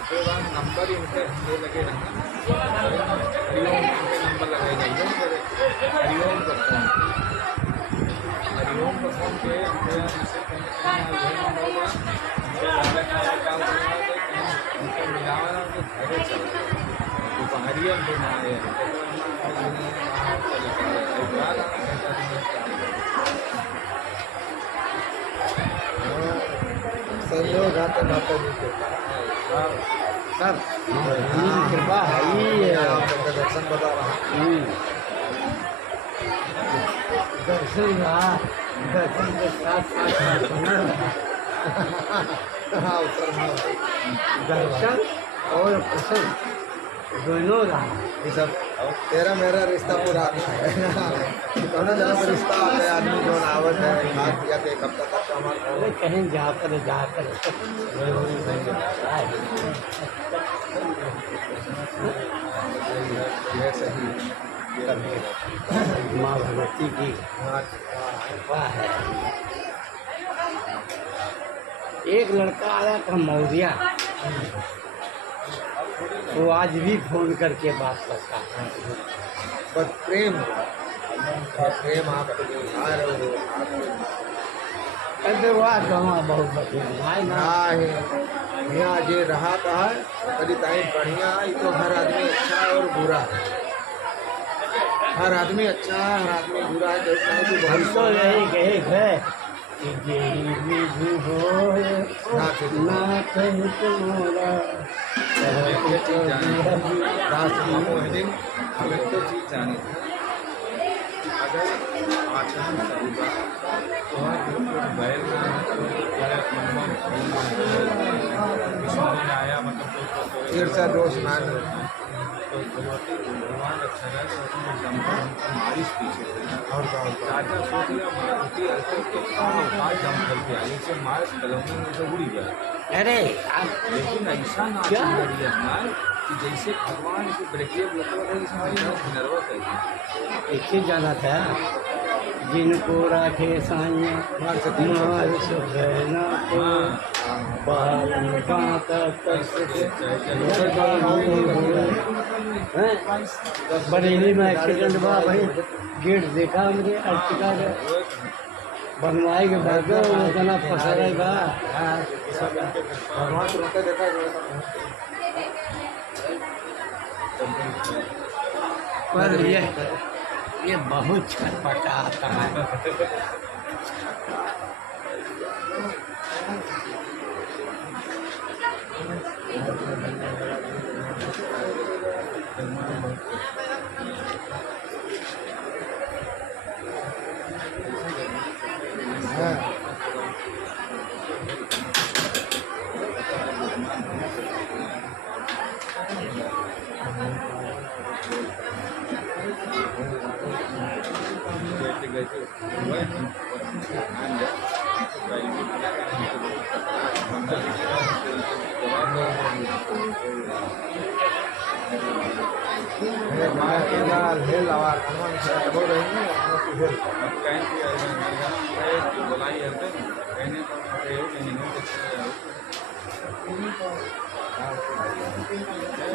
उसके बाद नंबर इनके हमसे लगे रहना हरिओम के नंबर लगे जाइए हरिओम का फोन के उनके मिलावा घरे चल दोपहरिया में आए सहयोग आते माता जी के सर कृपा है ही आपका दर्शन बता रहा दर्शन के साथ हाँ उत्तर दर्शन और प्रसन्न दोनों रहा। ये सब तेरा मेरा रिश्ता पूरा दोनों जगह पर रिश्ता आता है। आदमी जो आवत है खाद दिया के एक हफ्ता तक हमारा कहीं जाकर सही माँ भगवती की कृपा है। एक लड़का आया था मौर्या, वो आज भी फोन करके बात करता है। बस प्रेम प्रेम आपको जो आ रहे हो अरे वाह गवा बहुत बढ़िया ना है यहाँ जे रहा है कभी टाइम बढ़िया है। तो हर आदमी अच्छा है और बुरा है, हर आदमी अच्छा है हर आदमी बुरा है। जैसा है कि हम तो यही कहे थे यही विधि होय नाथ हित मोरा मोहिनी अब एक तो चीज जानी अगर आचरण सही बा तो बैल में आया मतलब ईर्षा दोष मान तो भगवती भगवान रक्षा है तो उसमें जमकर हमको मारिश पीछे और चाचा सोच लिया मारुति ऐसे तो बात जम करके आई इसे मार कलम में तो उड़ी गया अरे आप लेकिन ऐसा ना क्या? करिए अपना कि जैसे भगवान से ब्रेकिए मतलब है इसमें नर्वस है एक ही जाना था जिनको राखे साइया मार सुखना को बरेली में एक्सीडेंट हुआ भाई गेट देखा मुझे अर्टिका का बनवाई के बाद वो जना फंसेगा भगवान तुरंत देखा पर ये बहुत छटपटाता है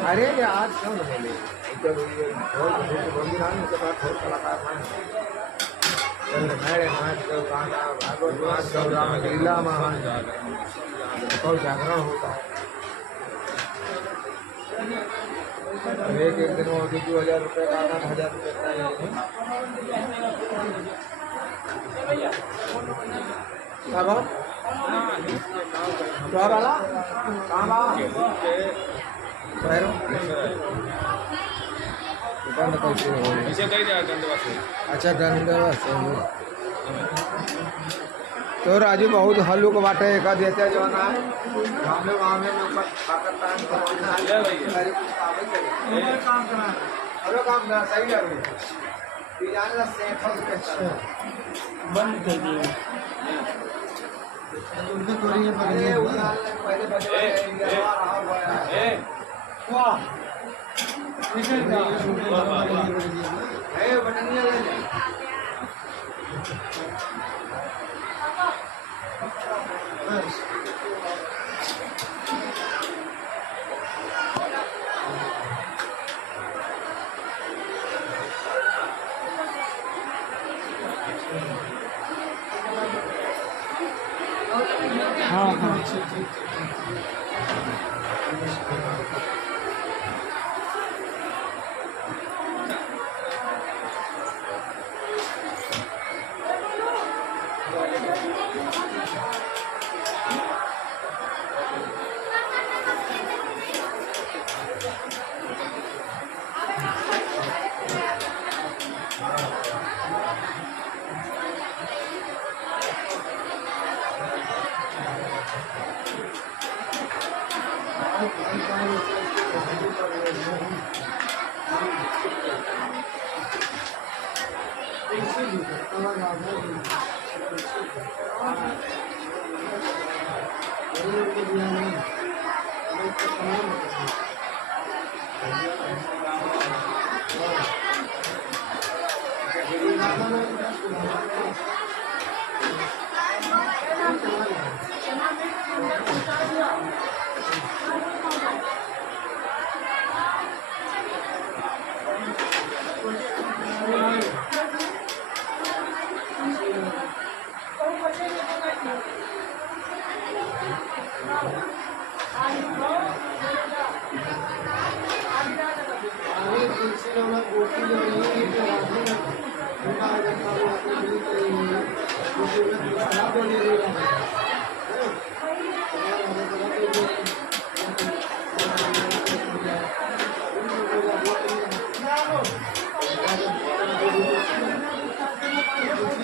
अरे ये आज क्यों नहीं बोले जब ये बोली ना उनके पास बहुत कलाकार हैं मेरे नाच का गाना भागवत नाच राम लीला महान बहुत जागरण होता है एक एक दिन में 2,000 रुपये का 8,000 रुपये का क्या वाला कहाँ बंद कैसे हो इसे कही जाए दंडवा से अच्छा धन्यवाद तो राजू बहुत हल्लुक बाटे एक देते जो ना हम लोग वहाँ में काम करना अरे काम करना सही है बंद कर दिए हाँ हाँ Gracias.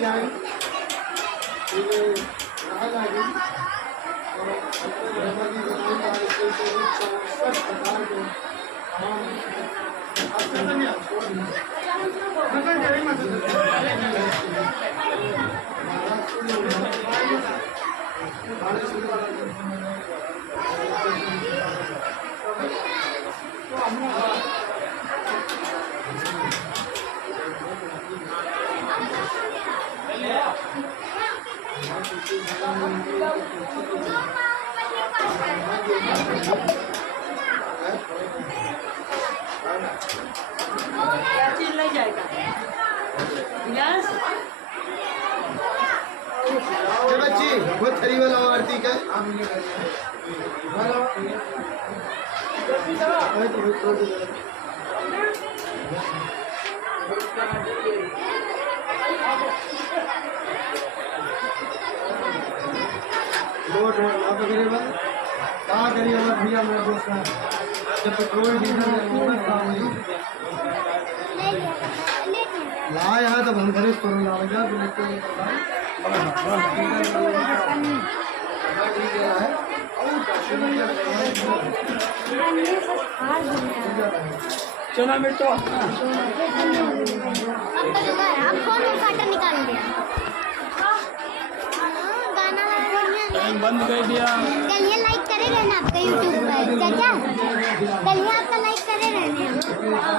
जाए ये राग आ गई और ब्रह्मा जी बताए था इसके सब प्रकार के ले जाएगा यस बच्ची वो थरी वाला आरती का लोट आप करिए कहाँ करिए भैया मेरा दोस्त है जब पेट्रोल डीजल लाया है तो हम घर करो लाएगा चना मिर्चो अब फोन काटा निकाल दिया गाना लगा बंद कर दिया। चलिए लाइक करे रहना आपका यूट्यूब पर चाचा चलिए आपका लाइक करे रहना